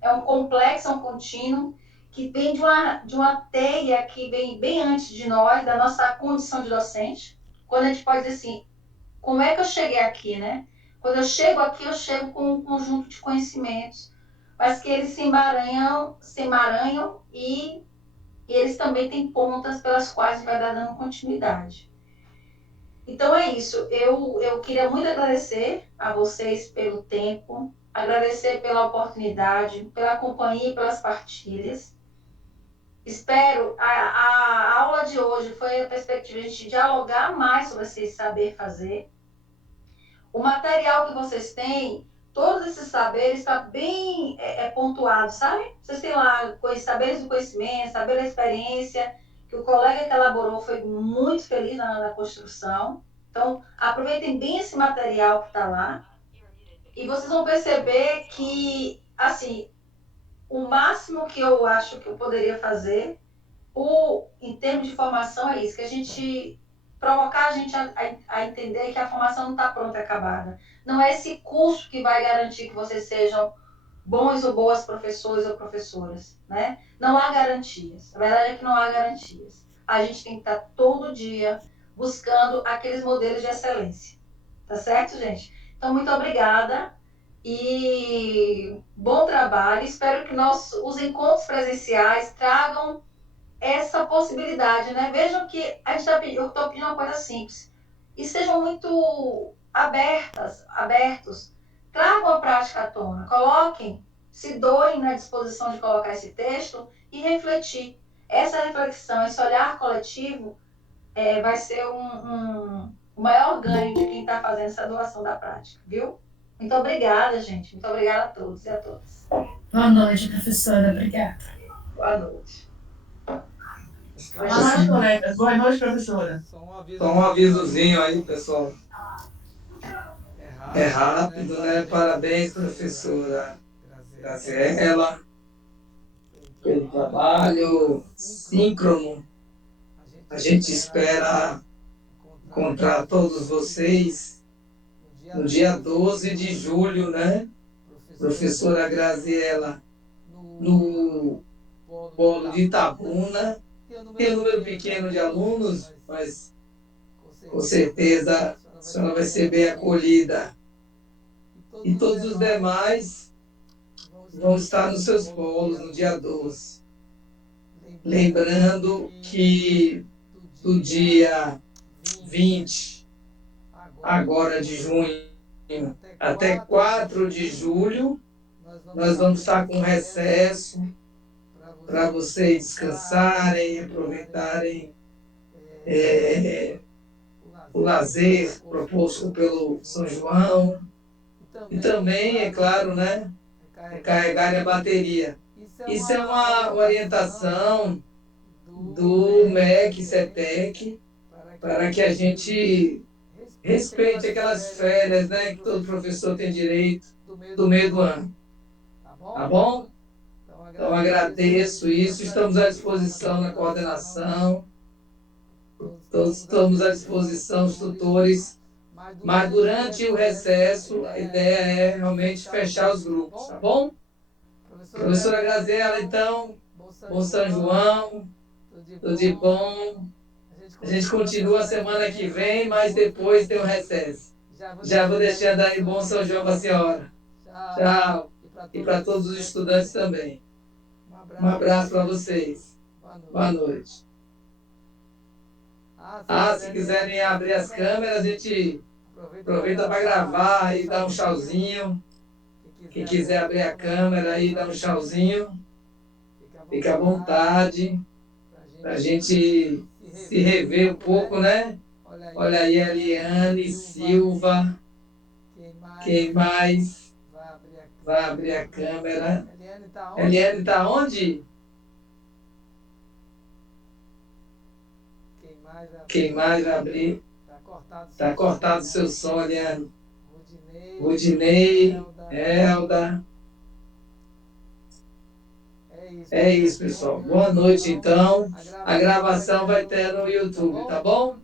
é um complexo, é um contínuo que vem de uma teia que vem bem antes de nós, da nossa condição de docente, quando a gente pode dizer assim, como é que eu cheguei aqui, né? Quando eu chego aqui, eu chego com um conjunto de conhecimentos, mas que eles se emaranham e eles também têm pontas pelas quais a gente vai dar dando continuidade. Então é isso. Eu queria muito agradecer a vocês pelo tempo, agradecer pela oportunidade, pela companhia e pelas partilhas. Espero, a aula de hoje foi a perspectiva de a gente dialogar mais sobre esse saber fazer. O material que vocês têm, todos esses saberes está bem pontuado, sabe? Vocês têm lá saberes do conhecimento, saber da experiência, que o colega que elaborou foi muito feliz na construção. Então, aproveitem bem esse material que está lá e vocês vão perceber que, assim, o máximo que eu acho que eu poderia fazer, em termos de formação, é isso, que a gente provocar a gente a entender que a formação não está pronta e acabada. Não é esse curso que vai garantir que vocês sejam bons ou boas professores ou professoras, né? Não há garantias. A verdade é que não há garantias. A gente tem que estar todo dia buscando aqueles modelos de excelência. Tá certo, gente? Então, muito obrigada e bom trabalho. Espero que os encontros presenciais tragam essa possibilidade, né? Vejam que eu estou pedindo uma coisa simples. E sejam muito abertos. Tragam a prática à tona. Coloquem, se doem na disposição de colocar esse texto e refletir. Essa reflexão, esse olhar coletivo vai ser o maior ganho de quem está fazendo essa doação da prática, viu? Muito obrigada, gente. Muito obrigada a todos e a todas. Boa noite, professora. Obrigada. Boa noite. Boa noite, colegas. Boa noite, professora. Só um avisozinho aí, pessoal. É rápido, né? Parabéns, professora Graziela, pelo trabalho síncrono. A gente espera encontrar todos vocês no dia 12 de julho, né? Professora Graziela, no Polo de Itabuna. Tem um número pequeno de alunos, mas com certeza a senhora vai ser bem acolhida. E todos os demais vão estar nos seus polos no dia 12. Lembrando que do dia 20, agora de junho, até 4 de julho, nós vamos estar com recesso para vocês descansarem, aproveitarem o lazer proposto pelo São João. E também, é claro, né, carregarem a bateria. Isso é uma orientação do MEC, CETEC, para que a gente respeite aquelas férias, né, que todo professor tem direito do meio do ano. Tá bom? Então, agradeço isso. Estamos à disposição na coordenação. Todos estamos à disposição, os tutores. Mas durante o recesso, a ideia é realmente fechar os grupos, tá bom? Professora Graziela, então, bom São João, tudo de bom. A gente continua a semana que vem, mas depois tem o recesso. Já vou deixando aí bom São João para a senhora. Tchau. E para todos os estudantes também. Um abraço para vocês. Boa noite. Se quiserem abrir as câmeras, a gente aproveita para gravar e dar um tchauzinho. Quem quiser abrir a câmera aí, dar um tchauzinho, fica à vontade, para a gente se rever um pouco, né? Olha aí a Eliane Silva. Quem mais? Vai abrir a câmera. Eliane está onde? Quem mais vai abrir? Tá cortado o seu som, Eliane. Rudinei, Elda. É isso, pessoal. Boa noite, então. A gravação vai ter no YouTube, tá bom?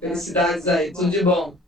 Felicidades aí. Tudo de bom.